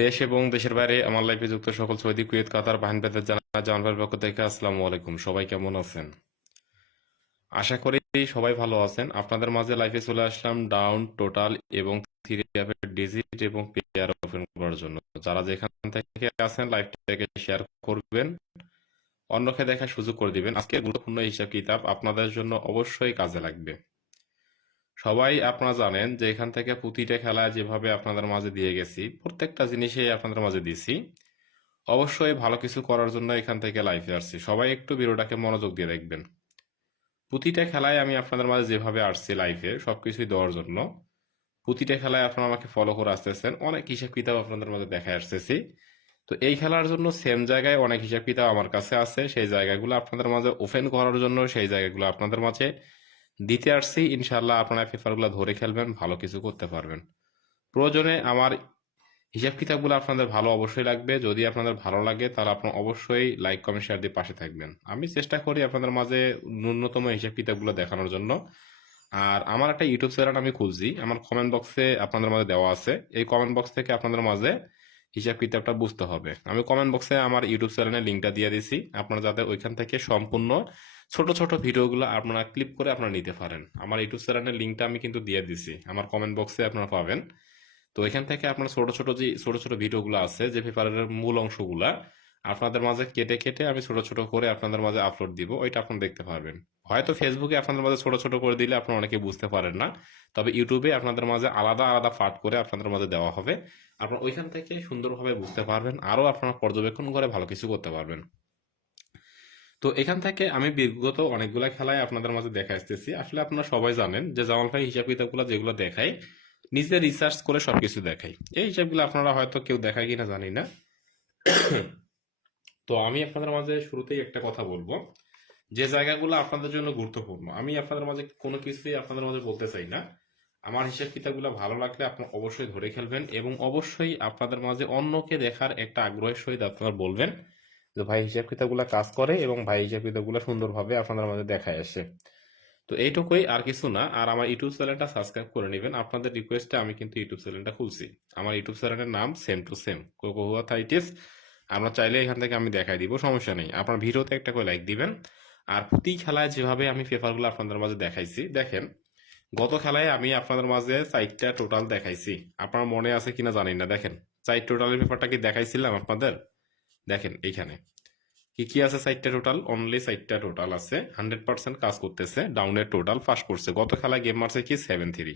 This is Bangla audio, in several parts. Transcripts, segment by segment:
দেশ এবং দেশের বাইরে আমার লাইফে যুক্ত সকল সৌদি, কুয়েত, কাতার, বাহরাইন, বেতার জানার পক্ষ থেকে আসসালামু আলাইকুম। সবাই কেমন আছেন? আশা করি সবাই ভালো আছেন। আপনাদের মাঝে লাইফে চলে আসলাম ডাউন, টোটাল এবং থ্রি অ্যাপের ডিজিট এবং পেয়ার ওপেন করার জন্য। যারা যেখান থেকে আছেন লাইভটাকে শেয়ার করবেন, অন্যকে দেখার সুযোগ করে দিবেন। আজকে গুরুত্বপূর্ণ হিসাব কিতাব আপনাদের জন্য অবশ্যই কাজে লাগবে। সবাই আপনারা জানেন যে এখান থেকে প্রতিটা খেলা যেভাবে আপনাদের মাঝে দিয়ে গেছি, প্রত্যেকটা জিনিসই আপনাদের মাঝে দিছি। অবশ্যই ভালো কিছু করার জন্য এখান থেকে লাইভে আসছি। সবাই একটু ভিডিওটাকে মনোযোগ দিয়ে দেখবেন। প্রতিটা খেলায় আমি আপনাদের মাঝে যেভাবে আসছি লাইভে সবকিছুই দেওয়ার জন্য, প্রতিটা খেলায় আপনারা আমাকে ফলো করে আসতেছেন, অনেক হিসাব কিতাব আপনাদের মাঝে দেখায় আসতেছি। তো এই খেলার জন্য সেম জায়গায় অনেক হিসাব কিতাব আমার কাছে আছে, সেই জায়গাগুলো আপনাদের মাঝে ওপেন করার জন্য, সেই জায়গাগুলো আপনাদের মাঝে দিতে আসছি। ইনশাল্লাহ আপনারা পেপারগুলো ধরে খেলবেন, ভালো কিছু করতে পারবেন। প্রয়োজনে আমার হিসাব কিতাবগুলো আপনাদের ভালো অবশ্যই লাগবে। যদি আপনাদের ভালো লাগে তাহলে আপনারা অবশ্যই লাইক, কমেন্ট, শেয়ার দিয়ে পাশে থাকবেন। আমি চেষ্টা করি আপনাদের মাঝে ন্যূনতম হিসাব কিতাবগুলো দেখানোর জন্য। আর আমার একটা ইউটিউব চ্যানেল আমি খুলছি, আমার কমেন্ট বক্সে আপনাদের মাঝে দেওয়া আছে। এই কমেন্ট বক্স থেকে আপনাদের মাঝে হিসাব কিতাবটা বুঝতে হবে। আমি কমেন্ট বক্সে আমার ইউটিউব চ্যানেলের লিঙ্কটা দিয়ে দিছি, আপনারা যাতে ওইখান থেকে সম্পূর্ণ ছোট ছোট ভিডিওগুলো আপনারা ক্লিপ করে আপনারা নিতে পারেন। আমার ইউটিউব চ্যানেলের লিঙ্কটা আমি কিন্তু দিয়ে দিছি, আমার কমেন্ট বক্সে আপনারা পাবেন। তো এখান থেকে আপনার ছোট ছোট যে ছোট ছোট ভিডিওগুলো আছে, যে পেপারের মূল অংশগুলা আপনাদের মাঝে কেটে কেটে আমি ছোট ছোট করে আপনাদের মাঝে আপলোড দিব, ওইটা আপনারা দেখতে পারবেন। হয়তো ফেসবুকে আপনাদের মাঝে ছোট ছোট করে দিলে আপনারা অনেকে বুঝতে পারেন না, তবে ইউটিউবে আপনাদের মাঝে আলাদা আলাদা পার্ট করে আপনাদের মাঝে দেওয়া হবে। আপনারা ওইখান থেকে সুন্দরভাবে বুঝতে পারবেন, আরও আপনারা পর্যবেক্ষণ করে ভালো কিছু করতে পারবেন। তো এখান থেকে আমি বিগত অনেকগুলা খেলায় আপনাদের মাঝে দেখা আসতেছি। আসলে আপনারা সবাই জানেন যে জামাল ভাই হিসাব কিতাবগুলো যেগুলো দেখায়, নিজে রিসার্চ করে সবকিছু দেখাই। এই হিসাবগুলো আপনারা হয়তো কেউ দেখায় কিনা জানি না। তো আমি আপনাদের মাঝে শুরুতেই একটা কথা বলবো, যে জায়গাগুলো আপনাদের জন্য গুরুত্বপূর্ণ। আমি আপনাদের মাঝে কোনো কিছুই আপনাদের মাঝে বলতে চাই না। আমার হিসাব কিতাবগুলো ভালো লাগলে আপনারা অবশ্যই ধরে খেলবেন, এবং অবশ্যই আপনাদের মাঝে অন্যকে দেখার একটা আগ্রহের সহিত আপনারা বলবেন যে ভাই হিসাব কিতাবগুলো কাজ করে এবং ভাই হিসাব কিতাবগুলো সুন্দরভাবে আপনাদের মাঝে দেখায় আসে। তো এইটুকুই, আর কিছু না। আর আমার ইউটিউব চ্যানেলটা সাবস্ক্রাইব করে নেবেন, আপনাদের রিকোয়েস্টে আমি কিন্তু ইউটিউব চ্যানেলটা খুলছি। আমার ইউটিউব চ্যানেলের নাম সেম টু সেম কোকোহুয়া থাইটিস। আমরা চাইলে এখান থেকে আমি দেখাই দিব, সমস্যা নেই। আপনার ভিডিওতে একটা করে লাইক দিবেন। আর প্রতি খেলায় যেভাবে আমি পেপারগুলো আপনাদের মাঝে দেখাইছি, দেখেন গত খেলায় আমি আপনাদের মাঝে 4টা টোটাল দেখাইছি। আপনার মনে আছে কিনা জানি না, দেখেন 4 টোটালের পেপারটা কি দেখাইছিলাম আপনাদের? দেখেন এইখানে কি কি আছে, 4টা টোটাল, অনলি 4টা টোটাল আছে। 100% কাজ করতেছে। ডাউনের টোটাল পাস করছে, গত খেলায় গেম মারছে কি 7-3,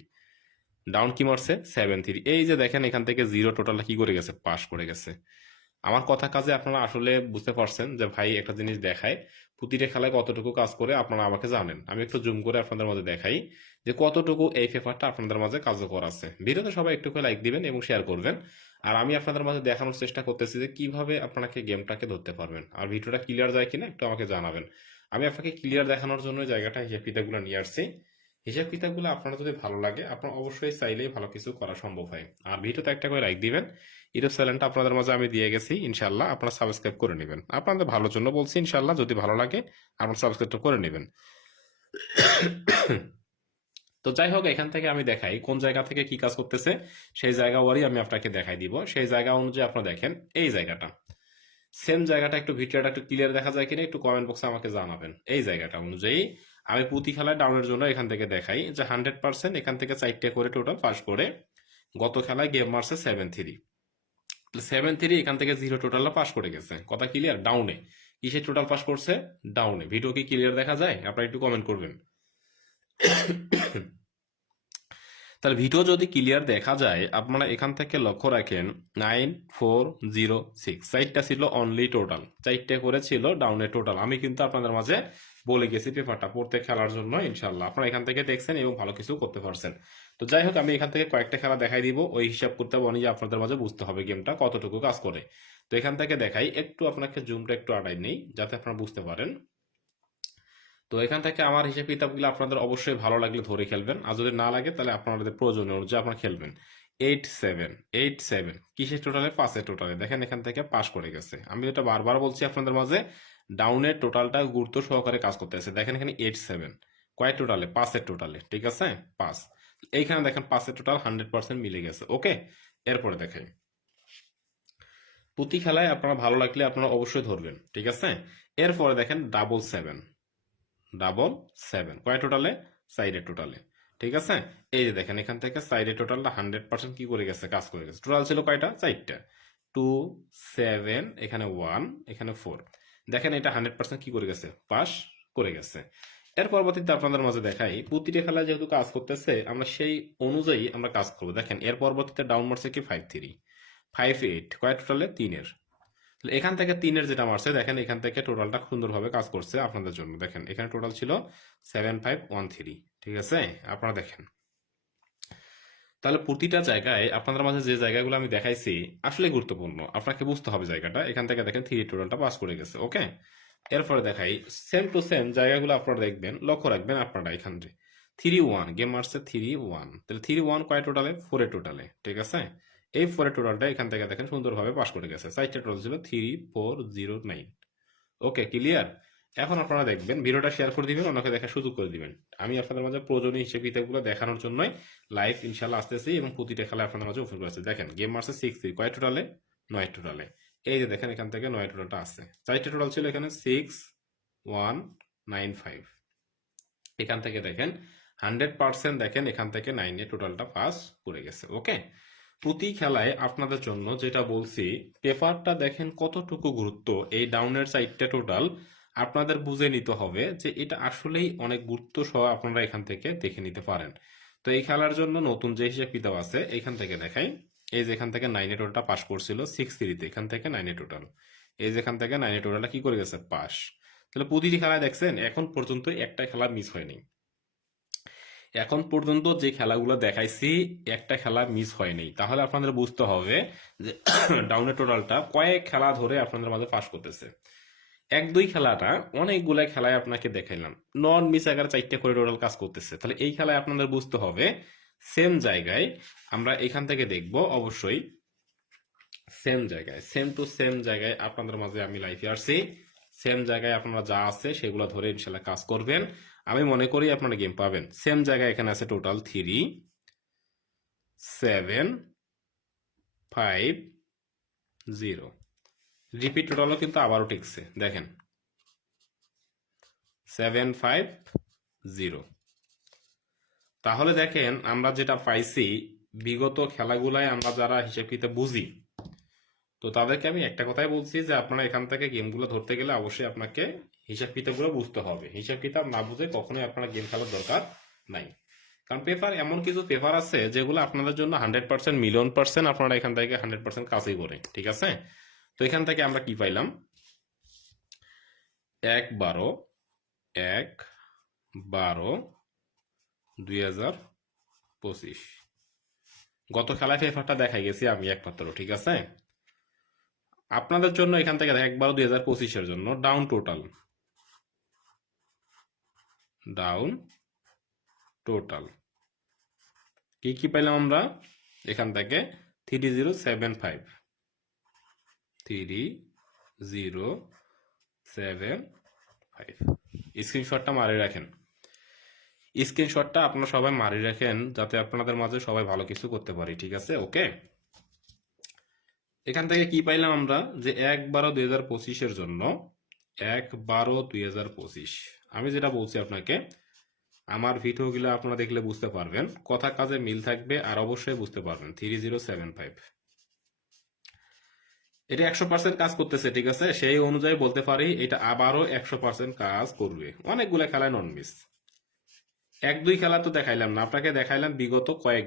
ডাউন কি মারছে 7-3। এই যে দেখেন এখান থেকে জিরো টোটাল কি করে গেছে, পাস করে গেছে। আমার কথা কাজে আপনারা আসলে বুঝতে পারছেন যে ভাই একটা জিনিস দেখায় প্রতিটা খেলায় কতটুকু কাজ করে, আপনারা আমাকে জানেন। আমি একটু জুম করে আপনাদের মাঝে দেখাই যে কতটুকু এই পেপারটা আপনাদের মাঝে কার্যকর আছে। ভিডিওতে সবাই একটু করে লাইক দিবেন এবং শেয়ার করবেন। আর আমি আপনাদের মাঝে দেখানোর চেষ্টা করতেছি যে কিভাবে আপনাকে গেমটাকে ধরতে পারবেন। আর ভিডিওটা ক্লিয়ার যায় কিনা একটু আমাকে জানাবেন। আমি আপনাকে ক্লিয়ার দেখানোর জন্য জায়গাটা হিসাব কিতাবগুলো নিয়ে আসছি। হিসাব কিতাবগুলো আপনার যদি ভালো লাগে, আপনার অবশ্যই চাইলেই ভালো কিছু করা সম্ভব হয়। আর ভিডিওতে একটা করে লাইক দিবেন। ইউটিউব চ্যানেলটা আপনাদের মাঝে আমি দিয়ে গেছি, ইনশাল্লাহ আপনারা সাবস্ক্রাইব করে নেবেন। আপনাদের ভালোর জন্য বলছি, ইনশাল্লাহ যদি ভালো লাগে আপনারা সাবস্ক্রাইব করে নেবেন। তো যাই হোক, এখান থেকে আমি দেখাই কোন জায়গা থেকে কি কাজ করতেছে, সেই জায়গা ওয়ারি আমি আপনাকে দেখাই দিব। সেই জায়গা অনুযায়ী আপনারা দেখেন এই জায়গাটা, সেম জায়গাটা একটু ভিডিওটা একটু ক্লিয়ার দেখা যায় কিনা একটু কমেন্ট বক্সে আমাকে জানাবেন। এই জায়গাটা অনুযায়ী আমি প্রতি খেলায় ডাউনের জন্য এখান থেকে দেখাই যে 100% এখান থেকে 4টে করে টোটাল পাস করে গত খেলায় গেম মারছে 7-3। 7-3 এখান থেকে জিরো টোটাল পাস করে গেছে, কথা ক্লিয়ার। ডাউনে কিসে টোটাল পাস করছে, ডাউনে। ভিডিও কি ক্লিয়ার দেখা যায়, আপনারা একটু কমেন্ট করবেন। তাহলে ভিডিও যদি ক্লিয়ার দেখা যায়, আপনারা এখান থেকে লক্ষ্য রাখেন 9406 4টা ছিল অনলি টোটাল, 4টে করে ছিল ডাউনের টোটাল। আমি কিন্তু আপনাদের মাঝে বলে গেছি পেপারটা পড়তে খেলার জন্য, ইনশাল্লাহ আপনারা এখান থেকে দেখছেন এবং ভালো কিছু করতে পারছেন। তো যাই হোক, আমি এখান থেকে কয়েকটা খেলা দেখাই দিব, ওই হিসাব করতে বলি যে আপনাদের মাঝে বুঝতে হবে গেমটা কতটুকু কাজ করে। তো এখান থেকে দেখাই, একটু আপনাকে জুমটা একটু আড়াই নেই যাতে আপনারা বুঝতে পারেন। তো এখান থেকে আমার হিসাব কিতাবগুলো আপনাদের অবশ্যই ভালো লাগলে ধরে খেলবেন, আর যদি না লাগে তাহলে আপনাদের প্রয়োজন অনুযায়ী আপনারা খেলবেন। 8-7 কিসের টোটালে, পাঁচের টোটালে। দেখেন এখান থেকে পাস করে গেছে। আমি এটা বারবার বলছি আপনাদের মাঝে, ডাউনের টোটালটা গুরুত্ব সহকারে কাজ করতেছে। দেখেন এখানে 8-7 কয় টোটালে, পাঁচের টোটালে, ঠিক আছে, পাঁচ। এইখানে দেখেন পাঁচের টোটাল 100% মিলে গেছে। ওকে, এরপরে দেখাই প্রতি খেলায় আপনারা ভালো লাগলে আপনারা অবশ্যই ধরবেন, ঠিক আছে। এরপরে দেখেন ডাবল সেভেন কয় টোটালে, সাইডে টোটালে, ঠিক আছে। এই যে দেখেন এখান থেকে সাইডে টোটালটা 100% কি করে গেছে, কাজ করে গেছে। টোটাল ছিল কয়টা, 4টা। 2 7, এখানে 1, এখানে 4। দেখেন এটা 100% কি করে গেছে, পাস করে গেছে। এর পরবর্তীতে আপনাদের মাঝে দেখাই প্রতিটা খেলায় যেহেতু কাজ করতেছে আমরা সেই অনুযায়ী আমরা কাজ করবো। দেখেন এর পরবর্তীতে ডাউন মারছে কি 5 3, 5 8 কয় টোটালে, 3-এর। তাহলে এখান থেকে 3-এর যেটা মারছে দেখেন এখান থেকে টোটালটা সুন্দরভাবে কাজ করছে আপনাদের জন্য। দেখেন এখানে টোটাল ছিল 7-5-1-3, ঠিক আছে। আপনারা দেখেন তাহলে প্রতিটা জায়গায় আপনাদের মাঝে যে জায়গাগুলো আমি দেখাইছি আসলে গুরুত্বপূর্ণ, আপনাকে বুঝতে হবে জায়গাটা। এখান থেকে দেখেন 3 টোটালটা পাস করে গেছে, ওকে। এরপরে দেখাই সেম টু সেম জায়গাগুলো আপনারা দেখবেন, লক্ষ্য রাখবেন আপনারা এখান থেকে 3-1 গেম মারছে 3-1, তাহলে 3-1 কয় টোটালে, 4 টোটালে, ঠিক আছে। এই 4 টোটালটা এখান থেকে দেখেন সুন্দরভাবে পাস করে গেছে। 4টা টোটাল ছিল 3-4-0-9, ওকে, ক্লিয়ার। এখন আপনারা দেখবেন ভিডিওটা শেয়ার করে দিবেন, অন্যকে দেখার সুযোগ করে দিবেন। আমি আপনাদের মাঝে প্রয়োজনীয় হিসেব কিতাবগুলো দেখানোর জন্যই লাইভ ইনশাল্লাহ আসতেছি এবং প্রতিটা খেলা আপনাদের মাঝে ওপেন করেছে। দেখেন গেম মারছে 6-3 কয় টোটালে, 9 টোটালে। এই যে দেখেন এখান থেকে 9 টোটালটা আছে। 4টা টোটাল ছিল এখানে 6-1-9-5। এখান থেকে দেখেন 100% দেখেন এখান থেকে 9-এ টোটালটা পাস করে গেছে, ওকে। প্রতি খেলায় আপনাদের জন্য যেটা বলছি, পেপারটা দেখেন কতটুকু গুরুত্ব, এই ডাউনের 4টা টোটাল আপনাদের বুঝে নিতে হবে যে এটা আসলেই অনেক গুরুত্ব সহ আপনারা এখান থেকে দেখে নিতে পারেন। তো এই খেলার জন্য নতুন যে হিসেব কিতাব আছে এখান থেকে দেখাই। এই যে এখান থেকে 9-এ টোটালটা পাস করছিল 6-3-তে, এখান থেকে 9-এ টোটাল, এই যে এখান থেকে 9-এ টোটালটা কি করে গেছে, পাস। তাহলে প্রতিটি খেলায় দেখছেন এখন পর্যন্ত একটা খেলা মিস হয়নি। এখন পর্যন্ত যে খেলাগুলো দেখাইছি একটা খেলা মিস হয়নি। তাহলে আপনাদের বুঝতে হবে যে ডাউনের টোটালটা কয়েক খেলা ধরে আপনাদের মাঝে পাস করতেছে। 1-2 খেলাটা অনেকগুলো খেলায় আপনাকে দেখাইলাম, নন মিস আকারে 4টা করে টোটাল কাজ করতেছে। তাহলে এই খেলায় আপনাদের বুঝতে হবে সেম জায়গায় আমরা এখান থেকে দেখব অবশ্যই সেম জায়গায়, সেম টু সেম জায়গায় আপনাদের মাঝে আমি লাইফে আসছি। সেম জায়গায় আপনারা যা আছে সেগুলো ধরে ইনশাল্লাহ কাজ করবেন, আমি মনে করি আপনারা গেম পাবেন। সেম জায়গায় এখানে আছে টোটাল 3-7-5-0, রিপিট টোটালও কিন্তু আবারও টিকছে, দেখেন 7-5-0। তাহলে দেখেন আমরা যেটা পাইছি বিগত খেলাগুলায় আমরা যারা হিসেব কিতাব বুঝি, তো তাদেরকে আমি একটা কথাই বলছি যে আপনারা এখান থেকে গেমগুলো ধরতে গেলে অবশ্যই আপনাকে হিসাব কিতাবগুলো বুঝতে হবে। হিসাব কিতাব না বুঝে কখনোই আপনারা গেম খেলার দরকার নাই। কারণ পেপার এমন কিছু পেপার আছে যেগুলো আপনাদের জন্য 100% মিলিয়ন% আপনারা এখান থেকে 100% কাজই করে, ঠিক আছে। তো এখান থেকে আমরা কি পাইলাম, 1-12-1-12-2025 গত খেলায় পেপারটা দেখাই গেছি আমি একমাত্র, ঠিক আছে। আপনাদের জন্য এখান থেকে 1-12-2025-এর জন্য ডাউন টোটাল কি কি পাইলাম আমরা এখান থেকে, 3075 3075 স্ক্রিনশটটা মারি রাখেন। স্ক্রিনশটটা আপনারা সবাই মারি রাখেন যাতে আপনাদের মাঝে সবাই ভালো কিছু করতে পারি, ঠিক আছে, ওকে। এখান থেকে কি পাইলাম আমরা যে 1-12-2025-এর জন্য 1-12-2025 আমি যেটা বলছি আপনাকে, আমার ভিডিওগুলো আপনারা দেখলে বুঝতে পারবেন, কথা কাজে মিল থাকবে আর অবশ্যই বুঝতে পারবেন। 3075 এটা 100% কাজ করতেছে, ঠিক আছে। সেই অনুযায়ী বলতে পারি এটা আবারও 100% কাজ করবে। অনেকগুলো খেলায় নন মিস, 1-2 খেলা তো দেখাইলাম না আপনাকে, দেখাইলাম বিগত কয়েক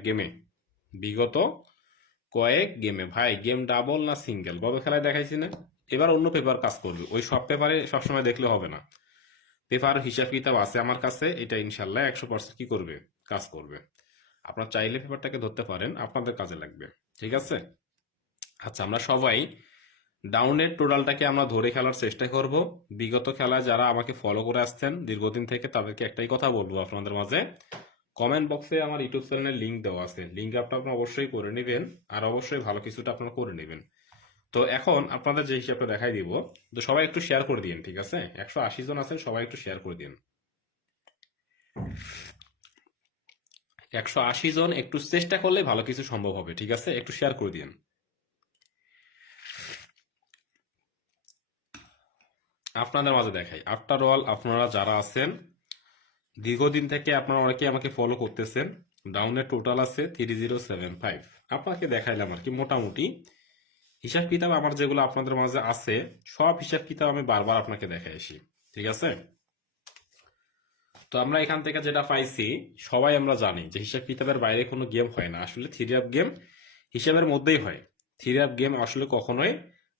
গেমে ভাই, গেম ডাবল না সিঙ্গেল গত খেলায় দেখাইছি না। এবার অন্য পেপার কাজ করবে, ওই সব পেপারে সবসময় দেখলে হবে না। পেপার হিসাব কিতাব আছে আমার কাছে, এটা ইনশাল্লাহ 100% কি করবে, কাজ করবে। আপনারা চাইলে পেপারটাকে ধরতে পারেন, আপনাদের কাজে লাগবে, ঠিক আছে। আচ্ছা আমরা সবাই ডাউনের টোটালটাকে আমরা ধরে খেলার চেষ্টা করব। বিগত খেলায় যারা আমাকে ফলো করে আসছেন দীর্ঘদিন থেকে তাদেরকে একটাই কথা বলবো আপনাদের মাঝে, কমেন্ট বক্সে আমার ইউটিউব চ্যানেলের লিঙ্ক দেওয়া আছে, লিঙ্ক আপনারা অবশ্যই করে নেবেন আর অবশ্যই ভালো কিছুটা আপনারা করে নেবেন। তো এখন আপনাদের যে হিসাবটা দেখাই দিব, তো সবাই একটু শেয়ার করে দিন, ঠিক আছে। 180 জন আছেন, সবাই একটু শেয়ার করে দিন। 180 জন একটু চেষ্টা করলে ভালো কিছু সম্ভব হবে, ঠিক আছে, একটু শেয়ার করে দিন। আপনাদের মাঝে দেখাই। আফটার অল আপনারা যারা আছেন দীর্ঘদিন থেকে আপনারা অনেকে আমাকে ফলো করতেছেন, ডাউনের টোটাল আছে 3075। আপনাকে দেখাইলাম আর কি মোটামুটি হিসাব কিতাব আমার যেগুলো আপনাদের মাঝে আছে, সব হিসাব কিতাব আমি বারবার আপনাকে দেখাই আসি, ঠিক আছে? তো আমরা এখান থেকে যেটা পাইছি, সবাই আমরা জানি যে হিসাব কিতাবের বাইরে কোনো গেম হয় না, আসলে থ্রি আপ গেম হিসাবের মধ্যেই হয়। থ্রি আপ গেম আসলে কখনোই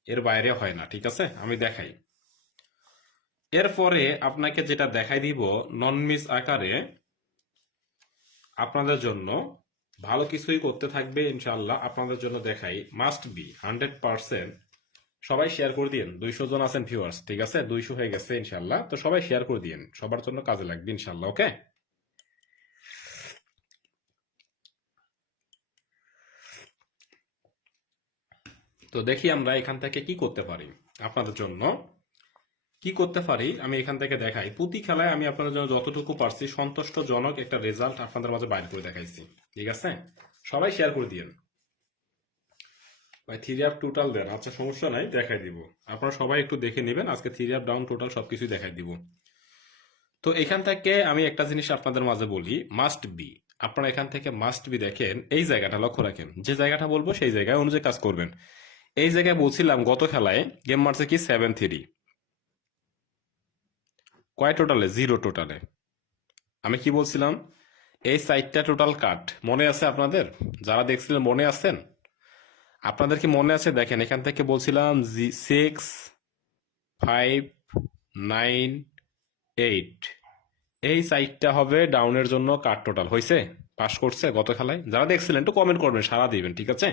এর বাইরে হয় না, ঠিক আছে? আমি দেখাই। এরপরে আপনাকে যেটা দেখাই দিব নন মিস আকারে, আপনাদের জন্য ভালো কিছুই করতে থাকবে ইনশাল্লাহ। আপনাদের জন্য দেখাই, মাস্ট বি 100%। সবাই শেয়ার করে দিন, 200 জন আছেন ভিউয়ার্স, ঠিক আছে? 200 হয়ে গেছে ইনশাল্লাহ। তো সবাই শেয়ার করে দিন, সবার জন্য কাজে লাগবে ইনশাল্লাহ, ওকে? তো দেখি আমরা এখান থেকে কি করতে পারি আপনাদের জন্য। কি করতে পারি আমি এখান থেকে দেখাই। প্রতি খেলায় আমি আপনাদের জন্য যতটুকু পারছি সন্তুষ্টজনক একটা রেজাল্ট আপনাদের মাঝে বাইর করে দেখাইছি, ঠিক আছে? সবাই শেয়ার করে দিন ভাই। থ্রি আপ টোটাল দেন, আচ্ছা সমস্যা নাই, দেখাই দিব। আপনারা সবাই একটু দেখে নেবেন, আজকে থ্রি আপ ডাউন টোটাল সবকিছু দেখাই দিব। তো এখান থেকে আমি একটা জিনিস আপনাদের মাঝে বলি, মাস্ট বি। আপনারা এখান থেকে মাস্ট বি দেখেন, এই জায়গাটা লক্ষ্য রাখেন, যে জায়গাটা বলবো সেই জায়গায় অনুযায়ী কাজ করবেন। এই জায়গায় বলছিলাম গত খেলায় গেম মারছে কি 7-3, কয় টোটালে? 0 টোটালে। আমি কি বলছিলাম? এই সাইটটা টোটাল কাট, মনে আছে আপনাদের? যারা দেখছিলেন মনে আছেন? আপনাদের কি মনে আছে? দেখেন এখান থেকে বলছিলাম 6-5-9-8, এই সাইটটা হবে ডাউনের জন্য কাট টোটাল হয়েছে, পাস করছে গত খেলায়। যারা দেখছিলেন একটু কমেন্ট করবেন, সারা দিবেন, ঠিক আছে?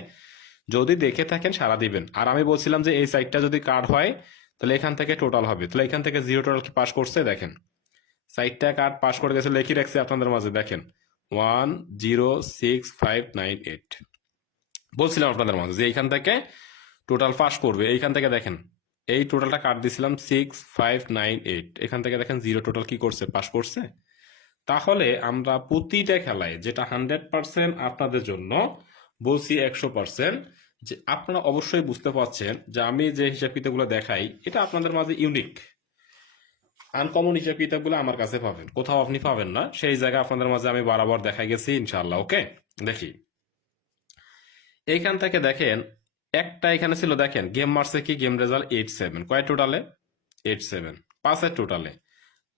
যদি দেখে থাকেন সারা দিবেন। আর আমি বলছিলাম যে এই সাইটটা যদি কাট হয় তাহলে এখান থেকে টোটাল হবে, তাহলে এখান থেকে 0 টোটাল কি পাস করছে? দেখেন সাইটটা কাট পাস করে গেছে, লিখে রাখছি আপনাদের মাঝে, দেখেন 1-0-6-5-9-8। বলছিলাম আপনাদের মাঝে যে এইখান থেকে টোটাল পাস করবে। এইখান থেকে দেখেন এই টোটালটা কাট দিছিলাম 6-5-9-8, এখান থেকে দেখেন 0 টোটাল কি করছে? পাস করছে। তাহলে আমরা প্রতিটা খেলায় যেটা 100% আপনাদের জন্য বলছি 100%, যে আপনারা অবশ্যই বুঝতে পারছেন যে আমি যে হিসাব কিতাবগুলো দেখাই এটা আপনাদের মাঝে ইউনিক, আনকমন হিসাব কিতাবগুলো আমার কাছে পাবেন, কোথাও আপনি পাবেন না। সেই জায়গায় আপনাদের মাঝে আমি বরাবর দেখাই গেছি ইনশাআল্লাহ, ওকে? দেখি এইখান থেকে দেখেন একটা এখানে ছিল, দেখেন গেম মারছে কি, গেম রেজাল্ট 8-7, কয় টোটালে? 8-7, পাঁচের টোটালে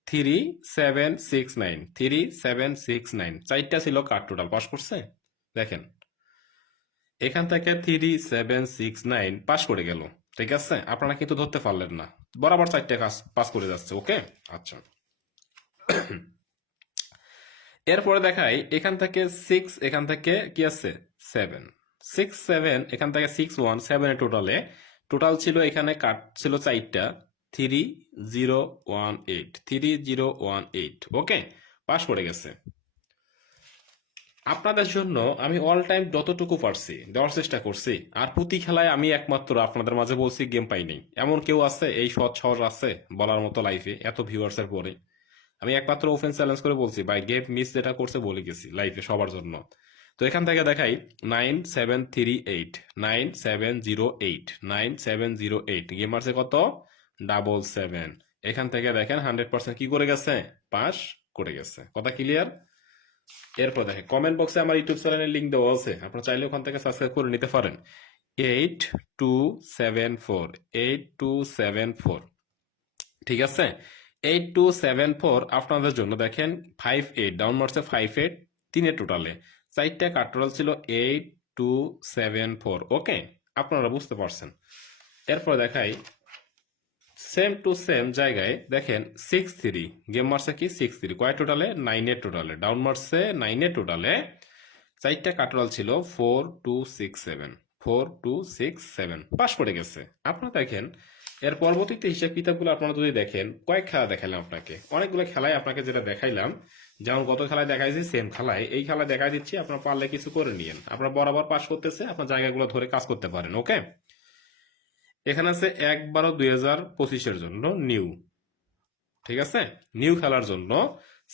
3-7-6-9, 3-7-6-9, চারটা ছিল কার টোটাল, পাস করছে। দেখেন এখান থেকে 3-7-6-9 পাস করে গেল, ঠিক আছে? আপনারা কিন্তু ধরতে পারলেন না, বরাবর চারটে কাজ পাস করে যাচ্ছে, ওকে? আচ্ছা, এরপরে দেখাই এখান থেকে 6, এখান থেকে কি আছে 7, 6-7, এখান থেকে 6-1-7 টোটালে টোটাল ছিল এখানে কাট ছিল চারটা, 3-0-1-8, 3-0-1-8, ওকে? পাস করে গেছে। আপনাদের জন্য আমি অল টাইম যতটুকু পারছি দেওয়ার চেষ্টা করছি। আর প্রতি খেলায় আমি একমাত্র আপনাদের মাঝে বলছি গেম পাই নাই, এমন কেউ আছে? এই সৎ সহজ আছে বলার মতো লাইফে এত ভিউয়ার্সের পরে? আমি একমাত্র ওপেন চ্যালেঞ্জ করে বলছি ভাই, গেম মিস যেটা করছে বলে গেছি লাইফে সবার জন্য। তো এখান থেকে দেখাই 9-7-3-8, 9-7-0-8, 9-7-0-8, গেম আছে কত? 7-7। এখান থেকে দেখেন 100% কি করে গেছে? পাস করে গেছে। কথা ক্লিয়ার? এরপর দেখেন কমেন্ট বক্সে আমার ইউটিউব চ্যানেলের লিঙ্ক দেওয়া আছে, আপনারা চাইলে ওখান থেকে সাবস্ক্রাইব করে নিতে পারেন। 8274, 8274, ঠিক আছে? 8274 আপনাদের জন্য দেখেন 58 ডাউন মারছে, 58 তিনের টোটালে, চারটা কাট টোটাল ছিল 8274, ওকে? আপনারা বুঝতে পারছেন। এরপর দেখাই সেম টু সেম জায়গায় দেখেন 6-3, গেম মারছে কি 6-3, কয় টোটালে? 9 টোটালে, ডাউন মারছে 9 টোটালে, চারটা কাটরাল ছিল 4-2-6-7, 4-2-6-7, পাস করে গেছে। আপনারা দেখেন এর পরবর্তীতে হিসাব কিতাবগুলো আপনারা যদি দেখেন, কয়েক খেলা দেখাইলাম আপনাকে, অনেকগুলো খেলায় আপনাকে যেটা দেখাইলাম, যেমন গত খেলায় দেখাইছি সেম খেলায় এই খেলায় দেখাই দিচ্ছি, আপনারা পারলে কিছু করে নিয়েন। আপনারা বরাবর পাস করতেছে, আপনার জায়গাগুলো ধরে কাজ করতে পারেন, ওকে? এখানে আছে 1-12-2025 জন্য নিউ, ঠিক আছে? নিউ খেলার জন্য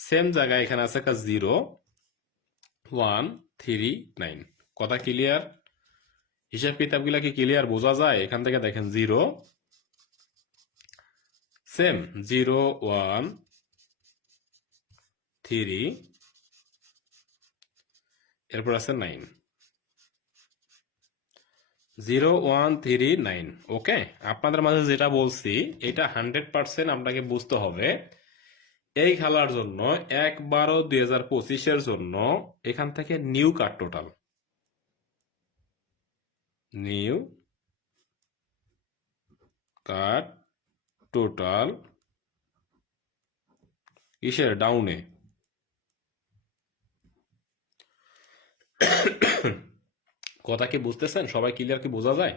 সেম জায়গায় এখানে আছে 0-1-3-9, কথা ক্লিয়ার? হিসাব কিতাবগুলা কি ক্লিয়ার বোঝা যায়? এখান থেকে দেখেন সেম 0 1 3 এরপর আছে 9 0 1 3 9। ওকে, আপনাদের মাঝে যেটা বলছি এটা 100% আপনাকে বুঝতে হবে। এই খেলার জন্য 1/12/2025 জন্য এখান থেকে new card total, new card total কিসের ডাউনে, কথা কি বুঝতেছেন? সবাই ক্লিয়ার কি বোঝা যায়?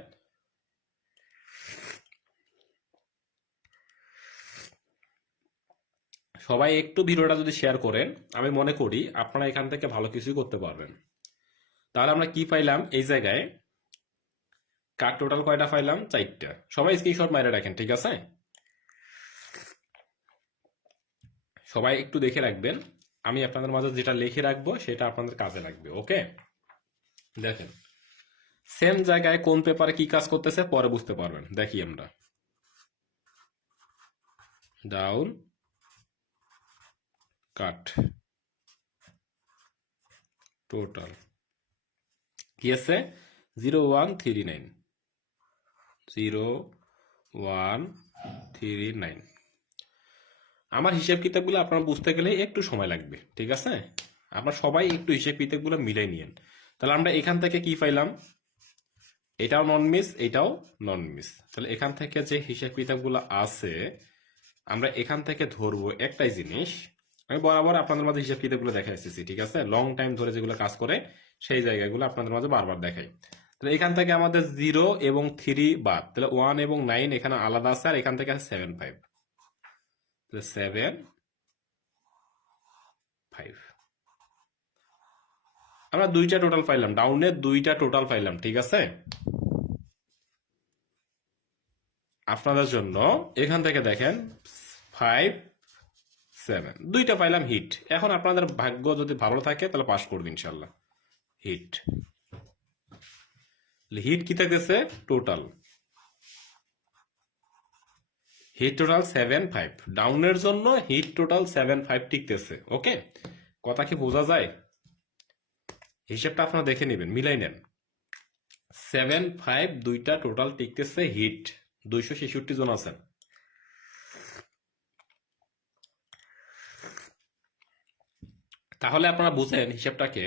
সবাই একটু ভিডিওটা যদি শেয়ার করেন আমি মনে করি আপনারা এখান থেকে ভালো কিছুই করতে পারবেন। তাহলে আমরা কি পাইলাম এই জায়গায়? কার্ড টোটাল কয়টা পাইলাম? 4টা। সবাই স্ক্রিনশট মাইরে রাখেন, ঠিক আছে? সবাই একটু দেখে রাখবেন, আমি আপনাদের মাঝে যেটা লিখে রাখবো সেটা আপনাদের কাজে লাগবে। ওকে, দেখেন সেম জায়গায় কোন পেপারে কি কাজ করতেছে পরে বুঝতে পারবেন। দেখি আমরা ডাউন কাট টোটাল কি আছে? 0139 0139। আমার হিসাব কিতাবগুলো আপনারা বুঝতে গেলে একটু সময় লাগবে, ঠিক আছে? আপনারা সবাই একটু হিসাব কিতাবগুলো মিলাই নিয়েন। তাহলে আমরা এখান থেকে কি পাইলাম? এটাও নন মিস, এটাও নন মিস। তাহলে এখান থেকে যে হিসাব কিতাবগুলো আছে আমরা এখান থেকে ধরবো একটাই জিনিস। আমি বরাবর আপনাদের মাঝে হিসাব কিতাবগুলো দেখা এসেছি, ঠিক আছে? লং টাইম ধরে যেগুলো কাজ করে সেই জায়গাগুলো আপনাদের মাঝে বারবার দেখাই। তাহলে এখান থেকে আমাদের 0 এবং 3 বাদ, তাহলে 1 এবং 9 এখানে আলাদা আছে, আর এখান থেকে আছে 7 5। তাহলে 7 5 আমরা দুইটা টোটাল পাইলাম, ডাউনের দুইটা টোটাল পাইলাম, ঠিক আছে? আপনাদের জন্য এখান থেকে দেখেন 5 7 দুইটা পাইলাম হিট। এখন আপনাদের ভাগ্য যদি ভালো থাকে তাহলে পাস করবে ইনশাল্লাহ। হিট, হিট কি থাকতেছে? Total hit total 7 5। ডাউনের জন্য হিট টোটাল 7 5 টিকতেছে। ওকে, কথা কি বোঝা যায়? হিসেবটা আপনারা দেখে নেবেন, মিলাই নেন। 7 5 দুইটা টোটাল টিকতেছে হিট, 266 জন আছেন। তাহলে আপনারা বুঝেন হিসাবটাকে।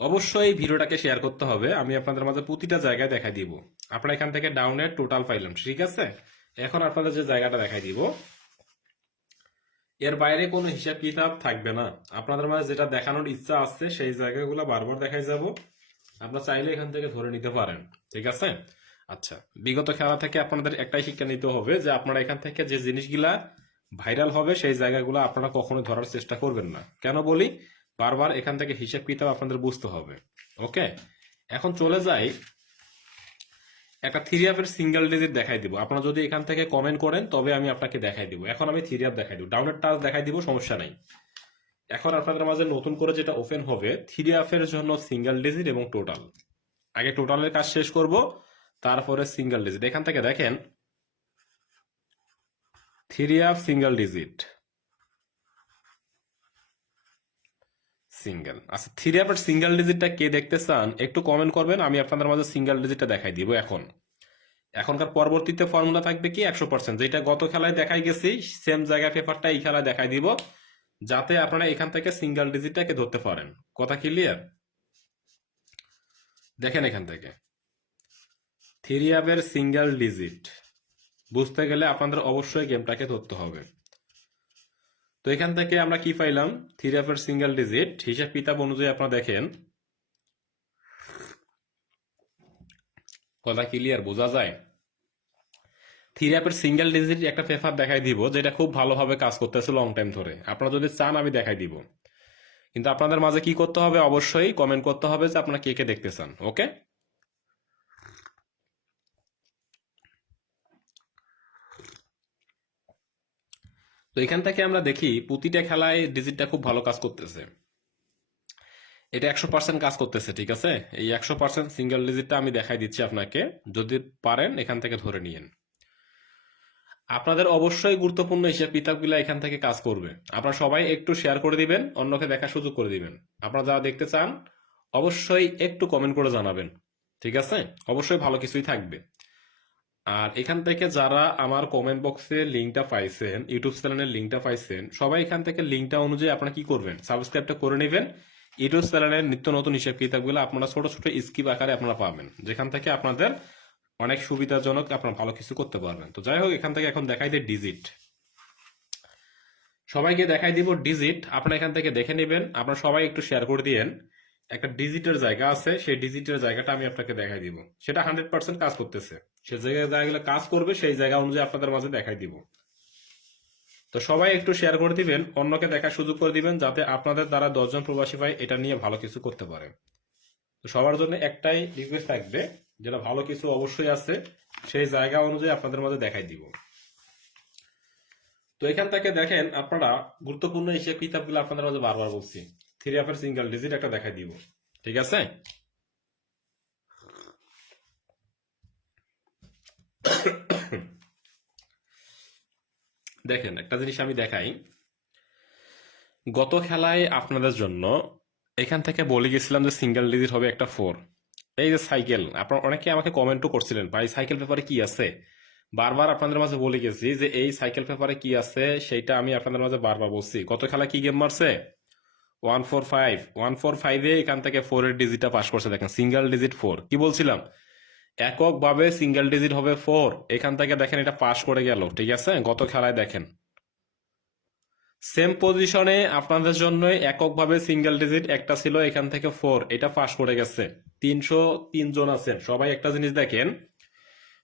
অবশ্যই ভিডিওটাকে শেয়ার করতে হবে, আমি আপনাদের মাঝে প্রতিটা জায়গায় দেখাই দিব। আপনারা এখান থেকে ডাউনের টোটাল পাইলাম, ঠিক আছে? এখন আপনাদের যে জায়গাটা দেখাই দিব এর বাইরে কোনো হিসাব কিতাব থাকবে না। আপনাদের মাঝে যেটা দেখানোর ইচ্ছা আছে সেই জায়গাগুলো বারবার দেখাই যাব, আপনারা চাইলে এখান থেকে ধরে নিতে পারেন, ঠিক আছে? আচ্ছা, বিগত খেলা থেকে আপনাদের একটাই শিক্ষা নিতে হবে যে আপনারা এখান থেকে যে জিনিসগুলা ভাইরাল হবে সেই জায়গাগুলো আপনারা কখনো ধরার চেষ্টা করবেন না। কেন বলি? বারবার এখান থেকে হিসাব কিতাব আপনাদের বুঝতে হবে। ওকে, এখন চলে যাই একটা থ্রি আপের সিঙ্গেল ডিজিট দেখাই দিব। আপনারা যদি এখান থেকে কমেন্ট করেন তবে আমি আপনাকে দেখাই দিব। এখন আমি থ্রি আপ দেখাই দিব, ডাউনের টাচ দেখাই দিব, সমস্যা নাই। এখন আপনাদের মাঝে নতুন করে যেটা ওপেন হবে থ্রি আপের জন্য সিঙ্গেল ডিজিট এবং টোটাল। আগে টোটালের কাজ শেষ করব, তারপরে সিঙ্গেল ডিজিট। এখান থেকে দেখেন three up single digit single. আচ্ছা, থ্রি আপের সিঙ্গেল ডিজিটটা কে দেখতে চান একটু কমেন্ট করবেন, আমি আপনাদের মাঝে সিঙ্গেল ডিজিটটা দেখাই দিব। এখনকার পরবর্তীতে ফর্মুলা থাকবে কি 100%, যেটা গত খেলায় দেখাই গেছি সেম জায়গায় পেপারটা এই খেলায় দেখাই দিব, যাতে আপনারা এখান থেকে সিঙ্গেল ডিজিটটাকে ধরতে পারেন। কথা ক্লিয়ার? দেখেন এখান থেকে থ্রি আপের সিঙ্গেল ডিজিট বুঝতে গেলে আপনাদের অবশ্যই গেমটাকে ধরতে হবে। তো এখান থেকে আমরা কি পাইলাম? থ্রি আপের সিঙ্গেল ডিজিট হিসাব কিতাব অনুযায়ী আপনারা দেখেন। কথা ক্লিয়ার বোঝা যায়? থ্রি অ্যাপের সিঙ্গেল ডিজিট একটা পেপার দেখাই দিব যেটা খুব ভালোভাবে কাজ করতেছে লং টাইম ধরে। আপনারা যদি চান আমি দেখাই দিব, কিন্তু আপনাদের মাঝে কি করতে হবে? অবশ্যই কমেন্ট করতে হবে যে আপনারা কে কে দেখতে চান। ওকে, তো এখান থেকে আমরা দেখি প্রতিটা খেলায় ডিজিটটা খুব ভালো কাজ করতেছে। এটা 100% কাজ করতেছে, ঠিক আছে? এই 100% সিঙ্গেল ডিজিটটা আমি দেখাই দিচ্ছি আপনাকে, যদি পারেন এখান থেকে ধরে নিয়েন। আপনাদের অবশ্যই গুরুত্বপূর্ণ হিসাব কিতাবগুলো এখান থেকে কাজ করবে। আপনারা সবাই একটু শেয়ার করে দিবেন, অন্যকে দেখার সুযোগ করে দিবেন। আপনারা যারা দেখতে চান অবশ্যই একটু কমেন্ট করে জানাবেন, ঠিক আছে? অবশ্যই ভালো কিছুই থাকবে। আর এখান থেকে যারা আমার কমেন্ট বক্সে লিঙ্কটা পাইছেন, ইউটিউব চ্যানেলের লিঙ্কটা পাইছেন, সবাই এখান থেকে লিঙ্কটা অনুযায়ী আপনারা কি করবেন, সাবস্ক্রাইবটা করে নেবেন। ইউটিউব চ্যানেলের নিত্য নতুন হিসাব কিতাবগুলো আপনারা ছোট ছোট স্কিপ আকারে আপনারা পাবেন, যেখান থেকে আপনাদের অনেক সুবিধাজনক আপনারা ভালো কিছু করতে পারবেন। তো যাই হোক, এখান থেকে এখন দেখাই দেয় ডিজিট, সবাইকে দেখাই দিব ডিজিট। আপনারা এখান থেকে দেখে নেবেন, আপনারা সবাই একটু শেয়ার করে দিয়েন। একটা ডিজিটের জায়গা আছে, সেই ডিজিটের জায়গাটা আমি আপনাকে দেখাই দিব। সেটা 100% কাজ করতেছে। সে জায়গাগুলো কাজ করবে, সেই জায়গা অনুযায়ী আপনাদের মাঝে দেখাই দিব। তো সবাই একটু শেয়ার করে দিবেন, অন্যকে দেখার সুযোগ করে দিবেন, যাতে আপনাদের দ্বারা 10 জন প্রবাসী ভাই এটা নিয়ে ভালো কিছু করতে পারে। তো সবার জন্য একটাই রিকোয়েস্ট থাকবে, যেটা ভালো কিছু অবশ্যই আছে, সেই জায়গা অনুযায়ী আপনাদের মাঝে দেখাই দিব। তো এখান থেকে দেখেন, আপনারা গুরুত্বপূর্ণ হিসেবে কিতাবগুলো আপনাদের মাঝে বারবার বলছি, 3 সিঙ্গেল ডিজিট একটা দেখাই দিব, ঠিক আছে? দেখেন, একটা জিনিস আমি দেখাই। গত খেলায় আপনাদের জন্য এখান থেকে বলে গেছিলাম যে সিঙ্গেল ডিজিট হবে একটা 4। এই যে সাইকেল, আপনারা অনেকে আমাকে কমেন্টও করছিলেন, ভাই সাইকেল পেপারে কি আছে। বারবার আপনাদের মাঝে বলে গেছি যে এই সাইকেল পেপারে কি আছে, সেইটা আমি আপনাদের মাঝে বারবার বলছি। গত খেলা কি গেম মারছে, 145 এখান থেকে 4-এর ডিজিটটা পাস করছে। দেখেন সিঙ্গেল ডিজিট 4, কি বলছিলাম, এককভাবে সিঙ্গেল ডিজিট হবে 4, এখান থেকে দেখেন এটা পাস করে গেল, ঠিক আছে? গত খেলায় দেখেন সেম পজিশনে আপনাদের জন্য এককভাবে সিঙ্গেল ডিজিট একটা ছিল, এখান থেকে 4, এটা পাস করে গেছে। 303 জন আছেন সবাই। একটা জিনিস দেখেন,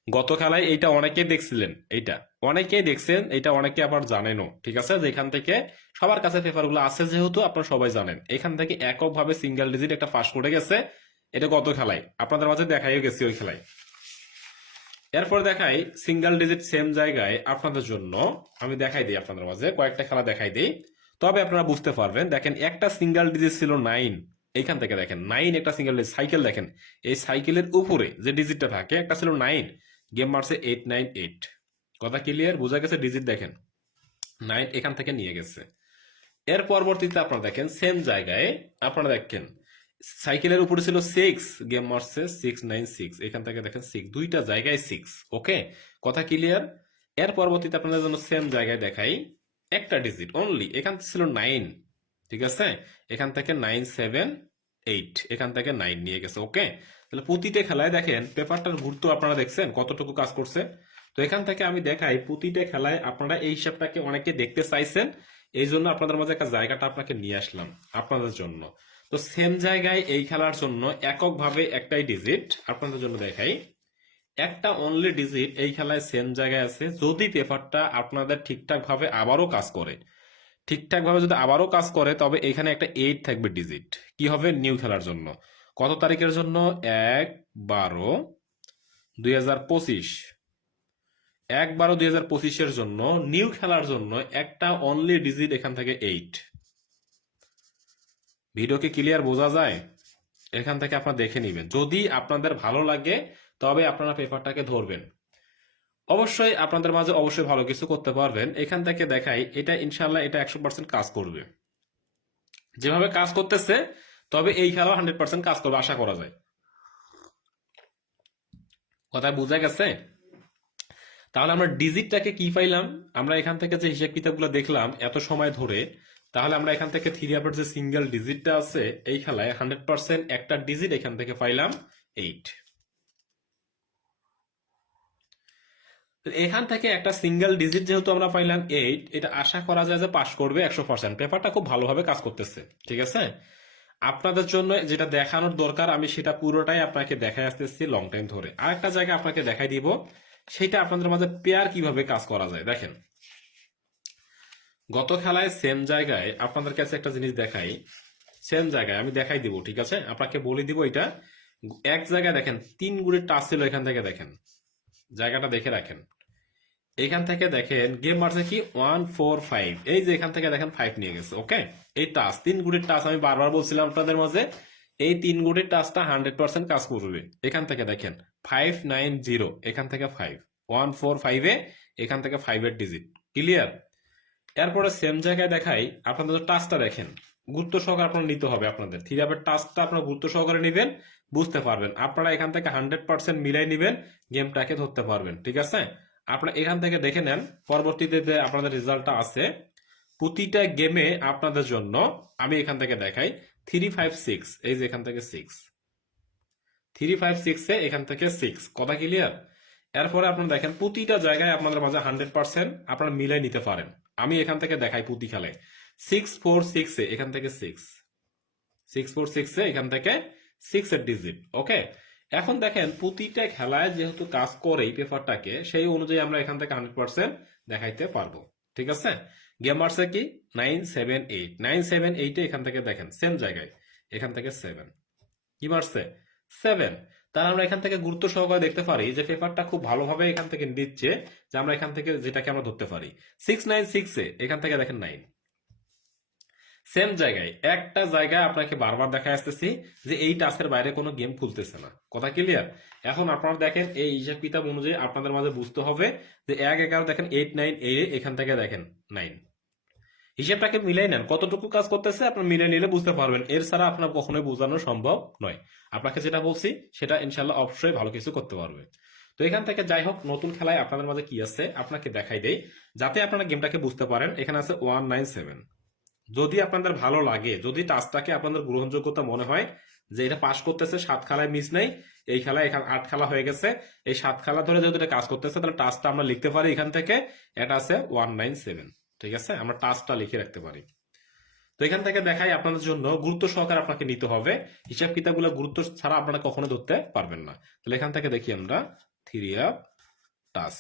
গত খেলায় এইটা অনেকেই দেখছিলেন, এইটা অনেকেই দেখছেন, এইটা অনেকে আবার জানেনও, ঠিক আছে? যেখান থেকে সবার কাছে পেপারগুলো আছে, যেহেতু আপনারা সবাই জানেন, এখান থেকে এককভাবে সিঙ্গেল ডিজিট একটা পাস করে গেছে। এটা গত খেলায় আপনাদের মাঝে দেখাইও গেছি, ওই খেলায়। এরপর দেখাই সিঙ্গেল ডিজিট সেম জায়গায় আপনাদের জন্য আমি দেখাই দিই, আপনাদের মাঝে কয়েকটা খেলা দেখাই দিই, তবে আপনারা বুঝতে পারবেন। দেখেন একটা সিঙ্গেল ডিজিট ছিল 9, এইখান থেকে দেখেন 9 একটা সিঙ্গেল ডিজিট। সাইকেল দেখেন, এই সাইকেলের উপরে যে ডিজিটটা থাকে, একটা ছিল 9, গেম মারছে 898। কথা ক্লিয়ার, বোঝা গেছে? ডিজিট দেখেন 9 এখান থেকে নিয়ে গেছে। এর পরবর্তীতে আপনারা দেখেন সেম জায়গায় আপনারা দেখেন সাইকেলের উপরে ছিল 6, গেম মারছে 696, এখান থেকে দেখেন 6, দুইটা জায়গায় 6। ওকে, কথা ক্লিয়ার? এর পরবর্তীতে আপনাদের জন্য সেম জায়গায় দেখাই একটা ডিজিট অনলি, এখান থেকে ছিল 9, ঠিক আছে? এখান থেকে 978, এখান থেকে 9 নিয়ে গেছে। ওকে, তাহলে প্রতিটা খেলায় দেখেন পেপারটার গুরুত্ব আপনারা দেখছেন কতটুকু কাজ করছে। তো এখান থেকে আমি দেখাই প্রতিটা খেলায় আপনারা এই হিসাবটাকে অনেকে দেখতে চাইছেন, এই জন্য আপনাদের মাঝে একটা জায়গাটা আপনাকে নিয়ে আসলাম আপনাদের জন্য। তো সেম জায়গায় এই খেলার জন্য এককভাবে একটাই ডিজিট আপনাদের জন্য দেখাই, একটা অনলি ডিজিট এই খেলায় সেম জায়গায় আছে। যদি পেপারটা আপনাদের ঠিকঠাক ভাবে আবারও কাজ করে, ঠিকঠাক ভাবে যদি আবারও কাজ করে, তবে এখানে একটা 8 থাকবে ডিজিট। কি হবে নিউ খেলার জন্য? কত তারিখের জন্য? 1/12/2025, 1/12/2025 জন্য নিউ খেলার জন্য একটা অনলি ডিজিট এখান থেকে 8। ভিডিও কি ক্লিয়ার বোঝা যায়? এখান থেকে আপনারা দেখে নেবেন, যদি আপনাদের ভালো লাগে তবে আপনারা পেপারটাকে ধরবেন। অবশ্যই আপনাদের মাঝে অবশ্যই ভালো কিছু করতে পারবেন। এখান থেকে দেখাই এটা ইনশাল্লাহ এটা 100% কাজ করবে, যেভাবে কাজ করতেছে। তবে এই খেলা 100% কাজ করবে আশা করা যায়। কথা বোঝা গেছে? তাহলে আমরা ডিজিটটাকে কি পাইলাম, আমরা এখান থেকে যে হিসাব কিতাবগুলো দেখলাম এত সময় ধরে, তাহলে আমরা এখান থেকে 3 যে সিঙ্গেল ডিজিটটা আছে এই খেলায় 100% একটা ডিজিট এখান থেকে পাইলাম 8। এখান থেকে একটা সিঙ্গেল ডিজিট যেহেতু আমরা পাইলাম 8, এটা আশা করা যায় যে পাস করবে 100%। পেপারটা খুব ভালোভাবে কাজ করতেছে, ঠিক আছে? আপনাদের জন্য যেটা দেখানোর দরকার আমি সেটা পুরোটাই আপনাকে দেখাই আসতেছি লং টাইম ধরে। আরেকটা জায়গা আপনাকে দেখাই দিব, সেটা আপনাদের মাঝে পেয়ার কিভাবে কাজ করা যায়। দেখেন গত খেলায় সেম জায়গায় আপনাদের কাছে একটা জিনিস দেখাই, সেম জায়গায় আমি দেখাই দিব, ঠিক আছে? আপনাকে বলে দিব এটা এক জায়গায় দেখেন 3 গুড়ের টাচ ছিল, এখান থেকে দেখেন জায়গাটা দেখে রাখেন। এখান থেকে দেখেন গেম মারছে কি 145, এই যে এখান থেকে দেখেন 5 নিয়ে গেছে। ওকে, এই টাচ 3 গুড়ের টাচ আমি বারবার বলছিলাম আপনাদের মাঝে, এই 3 গুড়ের টাচটা 100% কাজ করবে। এখান থেকে দেখেন 590, এখান থেকে 5, 145-এ এখান থেকে 5-এর ডিজিট। ক্লিয়ার? এরপরে সেম জায়গায় দেখাই, আপনাদের টাচটা দেখেন, গুরুত্ব সহকারে আপনার নিতে হবে। আপনাদের থ্রি আপের টাচটা আপনার গুরুত্ব সহকারে নেবেন, বুঝতে পারবেন। আপনারা এখান থেকে 100% মিলাই নেবেন, গেমটাকে ধরতে পারবেন। ঠিক আছে? আপনারা এখান থেকে দেখে নেন পরবর্তীতে যে আপনাদের রেজাল্টটা আছে। প্রতিটা গেমে আপনাদের জন্য আমি এখান থেকে দেখাই 356, এই যে এখান থেকে 6, 356-এ এখান থেকে 6। কথা ক্লিয়ার? এরপরে আপনারা দেখেন প্রতিটা জায়গায় আপনাদের মাঝে 100% আপনারা মিলাই নিতে পারেন। আমি এখান থেকে দেখাই প্রতি খেলায় 646-এ এখান থেকে 6, 646-এ এখান থেকে 6-এর ডিজিট। ওকে, এখন দেখেন প্রতিটা খেলায় যেহেতু কাজ করে এই পেপারটাকে, সেই অনুযায়ী আমরা এখান থেকে 100% দেখাইতে পারবো। ঠিক আছে? গেম মারছে কি 978, 978-এ এখান থেকে দেখেন সেম জায়গায় এখান থেকে 7, কি মারছে 7। তাহলে আমরা এখান থেকে গুরুত্ব সহকারে দেখতে পারি যে পেপারটা খুব ভালোভাবে এখান থেকে দিচ্ছে, যে আমরা এখান থেকে যেটাকে আমরা ধরতে পারি 696-এ এখান থেকে দেখেন 9। সেম জায়গায় একটা জায়গায় আপনাকে বারবার দেখা আসতেছি যে এই টাচের বাইরে কোনো গেম খুলতেছে না। কথা ক্লিয়ার? এখন আপনারা দেখেন এই হিসাব কিতাব অনুযায়ী আপনাদের মাঝে বুঝতে হবে যে 1-11 দেখেন 898, এখান থেকে দেখেন 9। হিসেবটাকে মিলাই নেন, কতটুকু কাজ করতেছে আপনার মিলাই নিলে বুঝতে পারবেন। এর ছাড়া আপনার কখনোই বোঝানো সম্ভব নয়। আপনাকে যেটা বলছি সেটা ইনশাল্লাহ অবশ্যই ভালো কিছু করতে পারবে। তো এখান থেকে যাই হোক, নতুন খেলায় আপনাদের মাঝে কি আছে আপনাকে দেখাই দেই, যাতে আপনারা গেমটাকে বুঝতে পারেন। এখানে আছে 197। যদি আপনাদের ভালো লাগে, যদি টাচটাকে আপনাদের গ্রহণযোগ্যতা মনে হয় যে এটা পাস করতেছে, 7 খেলায় মিস নেই, এই খেলায় এখানে 8 খেলা হয়ে গেছে, এই 7 খেলা ধরে যেহেতু এটা কাজ করতেছে, তাহলে টাচটা আমরা লিখতে পারি এখান থেকে, এটা আছে 197। ঠিক আছে? আমরা টাচটা লিখে রাখতে পারি। তো এখান থেকে দেখাই আপনাদের জন্য গুরুত্ব সহকারে আপনাকে নিতে হবে। হিসাব কিতাবগুলো গুরুত্ব ছাড়া আপনারা কখনো ধরতে পারবেন না। তাহলে এখান থেকে দেখি আমরা থ্রি আপ টাচ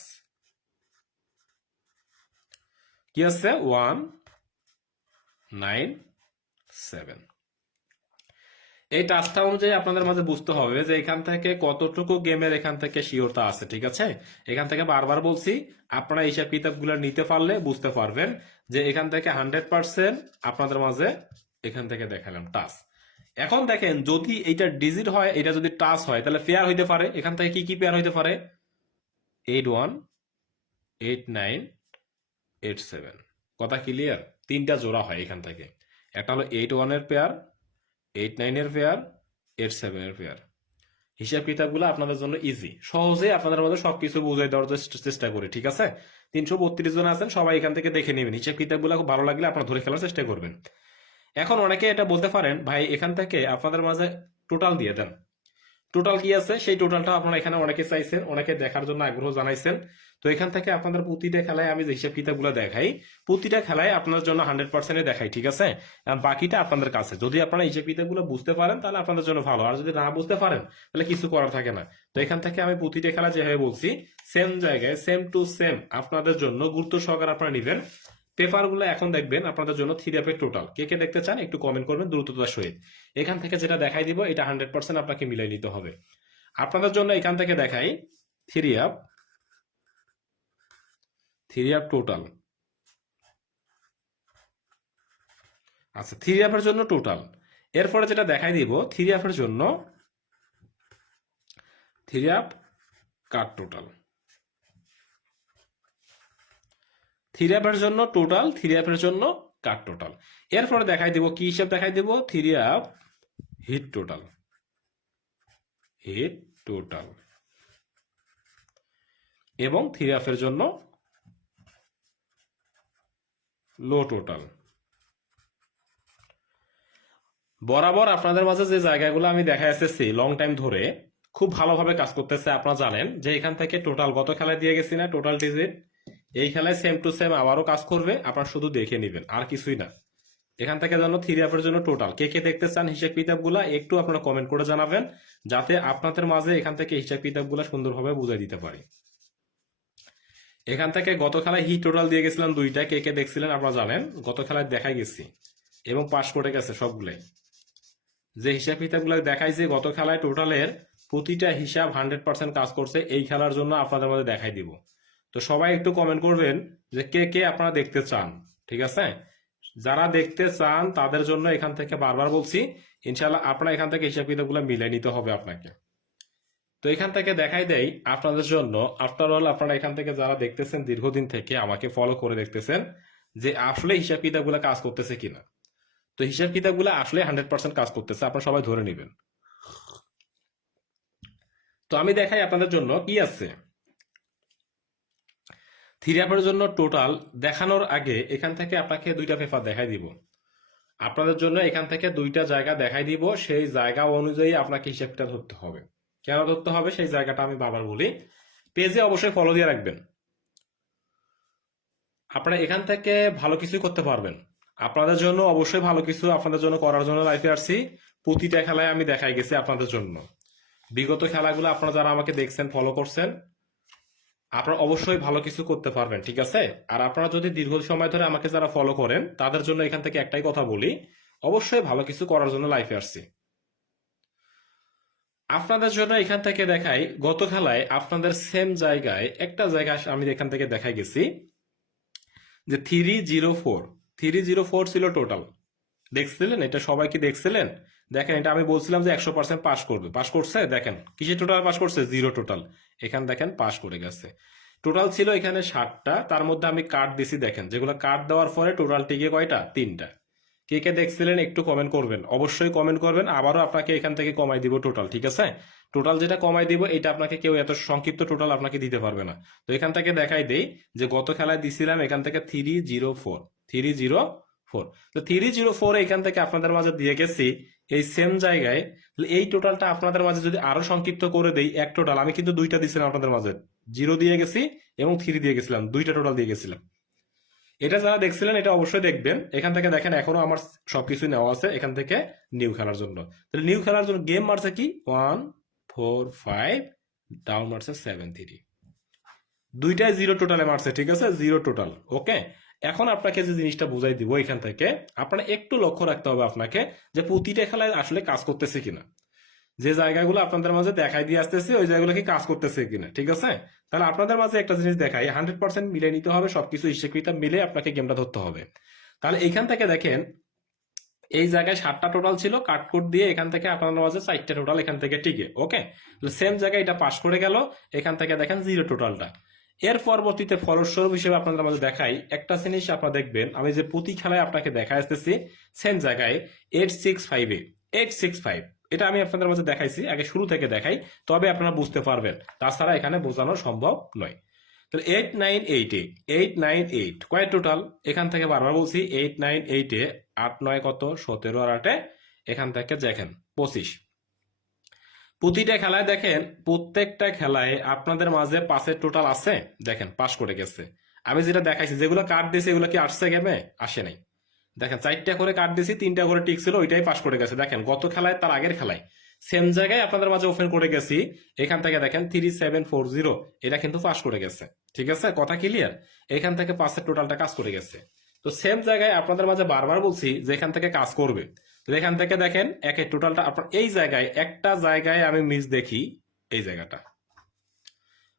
কি আছে 197। এই টাচটা অনুযায়ী আপনাদের মাঝে বুঝতে হবে যে এখান থেকে কতটুকু গেমের এখান থেকে শিওরতা আছে। ঠিক আছে? এখান থেকে বারবার বলছি, আপনারা হিসাব কিতাবগুলো নিতে পারলে বুঝতে পারবেন যে এখান থেকে 100% আপনাদের মাঝে এখান থেকে দেখালাম টাচ। এখন দেখেন যদি এইটা ডিজিট হয়, এটা যদি টাচ হয়, তাহলে পেয়ার হইতে পারে। এখান থেকে কি কি পেয়ার হইতে পারে? 81, 89, 87। কথা ক্লিয়ার? 3টা জোড়া হয় এখান থেকে। একটা হলো 81-এর পেয়ার, 89-এর পেয়ার, 87-এর পেয়ার। হিসাব কিতাবগুলো আপনাদের জন্য ইজি, সহজে আপনাদের মধ্যে সবকিছু বুঝাই দেওয়ার চেষ্টা করি। ঠিক আছে? 332 জন আছেন, সবাই এখান থেকে দেখে নেবেন। হিসাব কিতাবগুলো খুব ভালো লাগলে আপনারা ধরে খেলার চেষ্টা করবেন। এখন অনেকে এটা বলতে পারেন, ভাই এখান থেকে আপনাদের মাঝে টোটাল দিয়ে দেন। টোটাল কি আছে সেই টোটালটা আপনারা এখানে অনেকে চাইছেন, অনেকে দেখার জন্য আগ্রহ জানাইছেন। তো এখান থেকে আপনাদের প্রতিটা খেলায় আমি যে হিসাব কিতাবগুলো দেখাই, প্রতিটা খেলায় আপনার জন্য 100% দেখাই। ঠিক আছে? আর বাকিটা আপনাদের কাছে। যদি আপনারা হিসাব কিতাবগুলো বুঝতে পারেন তাহলে আপনাদের জন্য ভালো, আর যদি না বুঝতে পারেন তাহলে কিছু করার থাকে না। তো এখান থেকে আমি প্রতিটা খেলা যেভাবে বলছি সেম জায়গায় সেম টু সেম আপনাদের জন্য গুরুত্ব সহকারে আপনারা নেবেন। পেপারগুলো এখন দেখবেন আপনাদের জন্য থ্রি আপের টোটাল। কে কে দেখতে চান একটু কমেন্ট করবেন দ্রুততার সহিত। এখান থেকে যেটা দেখাই দিব এটা 100% আপনাকে মিলাই নিতে হবে। আপনাদের জন্য এখান থেকে দেখাই three up, three up total. আচ্ছা, থ্রি আপের জন্য টোটাল। এরপরে যেটা দেখাই দিব থ্রি আপের জন্য থ্রি আপ কাট টোটাল। থ্রি আপের জন্য টোটাল, থ্রি আপের জন্য কাট টোটাল। এরপরে দেখাই দিব কি হিসাব দেখাই দিব three up hit total, hit total, এবং থ্রি আপের জন্য লো টোটাল। বরাবর আপনাদের মাঝে যে জায়গাগুলো আমি দেখা এসেছি লং টাইম ধরে খুব ভালোভাবে কাজ করতেছে। আপনারা জানেন যে এখান থেকে টোটাল গত খেলায় দিয়ে গেছি না টোটাল ডিজিট, এই খেলায় সেম টু সেম আবারও কাজ করবে। আপনারা শুধু দেখে নেবেন, আর কিছুই না। এখান থেকে জানো থ্রি আপের জন্য টোটাল। কে কে দেখতে চান হিসাব কিতাবগুলা একটু আপনারা কমেন্ট করে জানাবেন, যাতে আপনাদের মাঝে এখান থেকে হিসাব কিতাবগুলা সুন্দরভাবে বুঝাই দিতে পারি। এখান থেকে গত খেলায় হিট টোটাল দিয়ে গেছিলাম 2টা। কে কে দেখছিলেন আপনারা জানেন, গত খেলায় দেখাই গেছি এবং পাস করে গেছে সবগুলাই। যে হিসাব কিতাবগুলো দেখাইছে গত খেলায় টোটালের প্রতিটা হিসাব 100% কাজ করছে। এই খেলার জন্য আপনাদের মধ্যে দেখাই দিব। তো সবাই একটু কমেন্ট করবেন যে কে কে আপনারা দেখতে চান। ঠিক আছে? যারা দেখতে চান তাদের জন্য এখান থেকে বারবার বলছি ইনশাল্লাহ আপনারা এখান থেকে হিসাব কিতাবগুলো মিলাই নিতে হবে আপনাকে। তো এখান থেকে দেখাই দেই আপনাদের জন্য। আফটার অল আপনারা এখান থেকে যারা দেখতেছেন দীর্ঘদিন থেকে আমাকে ফলো করে দেখতেছেন যে আসলে হিসাব কিতাবগুলো কাজ করতেছে কিনা। তো হিসাব কিতাবগুলো আসলে 100% কাজ করতেছে, আপনারা সবাই ধরে নেবেন। তো আমি দেখাই আপনাদের জন্য কি আছে। থ্রি অ্যাপের জন্য টোটাল দেখানোর আগে এখান থেকে আপনাকে দুইটা পেপার দেখাই দিব। আপনাদের জন্য এখান থেকে দুইটা জায়গা দেখাই দিব, সেই জায়গা অনুযায়ী আপনাকে হিসাবটা ধরতে হবে। কেন ধরতে হবে সেই জায়গাটা আমি বারবার বলি। পেজে অবশ্যই ফলো দিয়ে রাখবেন। আপনারা এখান থেকে ভালো কিছু করতে পারবেন। আপনাদের জন্য অবশ্যই ভালো কিছু আপনাদের জন্য করার জন্য লাইফে আসছি। প্রতিটা খেলায় আমি দেখাই গেছি আপনাদের জন্য। বিগত খেলাগুলো আপনারা যারা আমাকে দেখছেন ফলো করছেন, আপনারা অবশ্যই ভালো কিছু করতে পারবেন, ঠিক আছে। আর আপনারা যদি দীর্ঘ সময় ধরে আমাকে যারা ফলো করেন তাদের জন্য এখান থেকে একটাই কথা বলি, অবশ্যই ভালো কিছু করার জন্য লাইফে আসছি। আপনাদের জন্য এখান থেকে দেখাই গত খেলায় আপনাদের সেম জায়গায় একটা জায়গায় আমি এখান থেকে দেখাই গেছি যে 304 304 ছিল টোটাল। দেখছিলেন এটা, সবাই কি দেখছিলেন? দেখেন এটা আমি বলছিলাম যে 100% পাস করবে, পাস করছে। দেখেন কিসে টোটাল পাস করছে, জিরো টোটাল। এখানে দেখেন পাস করে গেছে। টোটাল ছিল এখানে 60টা, তার মধ্যে আমি কার্ড দিছি দেখেন, যেগুলো কার্ড দেওয়ার পরে টোটাল টিকে কয়টা, 3টা। কে কে দেখছিলেন একটু কমেন্ট করবেন, অবশ্যই কমেন্ট করবেন। আবারও আপনাকে এখান থেকে কমাই দিব টোটাল, ঠিক আছে। টোটাল যেটা কমাই দিব এটা আপনাকে কেউ এত সংক্ষিপ্ত টোটাল আপনাকে দিতে পারবে না। তো এখান থেকে দেখাই দেই যে গত খেলায় দিছিলাম এখান থেকে 304 তো 304 এখান থেকে আপনাদের মাঝে দিয়ে গেছি এই সেম জায়গায়। এই টোটালটা আপনাদের মাঝে যদি আরো সংক্ষিপ্ত করে দেই, এক টোটাল আমি কিন্তু দুইটা দিছিলাম আপনাদের মাঝে, 0 দিয়ে গেছি এবং 3 দিয়ে গেছিলাম, দুইটা টোটাল দিয়ে গেছিলাম। এটা যারা দেখছিলেন এটা অবশ্যই দেখবেন। এখান থেকে দেখেন এখনো আমার সবকিছু নেওয়া আছে এখান থেকে নিউ খেলার জন্য। তাহলে নিউ খেলার জন্য গেম মারছে কি 145, ডাউন মারছে 73, দুইটাই জিরো টোটালে মারছে, ঠিক আছে, জিরো টোটাল। ওকে, এখন আপনাকে যে জিনিসটা বুঝাই দিব এখান থেকে আপনার একটু লক্ষ্য রাখতে হবে আপনাকে যে প্রতিটা খেলায় আসলে কাজ করতেছে কিনা। যে জায়গাগুলো আপনাদের মাঝে দেখাই দিয়ে আসতেছে ওই জায়গাগুলো কি কাজ করতেছে কিনা, ঠিক আছে। তাহলে আপনাদের মাঝে একটা জিনিস দেখাই, 100% মিলে নিতে হবে, সবকিছু হিসেব কিতাব মিলে আপনাকে গেমটা ধরতে হবে। তাহলে এইখান থেকে দেখেন এই জায়গায় 7টা টোটাল ছিল, কাটকুট দিয়ে এখান থেকে আপনাদের মাঝে 4টা টোটাল এখান থেকে টিকে। ওকে, সেম জায়গায় এটা পাস করে গেল, এখান থেকে দেখেন জিরো টোটালটা। এর পরবর্তীতে ফলস্বরূপ হিসেবে আপনাদের মাঝে দেখাই একটা জিনিস, আপনারা দেখবেন আমি যে প্রতি খেলায় আপনাকে দেখা আসতেছি সেম জায়গায় 865 এটা আমি আপনাদের মাঝে দেখাইছি, আগে শুরু থেকে দেখাই, তবে আপনারা বুঝতে পারবেন, তাছাড়া এখানে বোঝানো সম্ভব নয়। তাহলে 898 কয় টোটাল, এখান থেকে বারবার বলছি 898-এ 8-9 কত, 17 আর 8-এ এখান থেকে দেখেন 25। প্রতিটা খেলায় দেখেন প্রত্যেকটা খেলায় আপনাদের মাঝে পাসের টোটাল আছে, দেখেন পাস করে গেছে। আমি যেটা দেখাইছি যেগুলো কার্ড দিয়েছি এগুলো কি আসছে গেমে, আসে নাই। দেখেন 4টা করে কার্ড দিয়েছি, 3টা করে টিক ছিল, ওইটাই পাস করে গেছে। দেখেন গত খেলায় তার আগের খেলায় সেম জায়গায় আপনাদের মাঝে ওপেন করে গেছি, এখান থেকে দেখেন 3740 এটা কিন্তু পাস করে গেছে, ঠিক আছে, কথা ক্লিয়ার। এখান থেকে পাসের টোটালটা কাজ করে গেছে। তো সেম জায়গায় আপনাদের মাঝে বারবার বলছি যে এখান থেকে কাজ করবে। তো এখান থেকে দেখেন একের টোটালটা আপনার এই জায়গায় একটা জায়গায় আমি মিস দেখি, এই জায়গাটা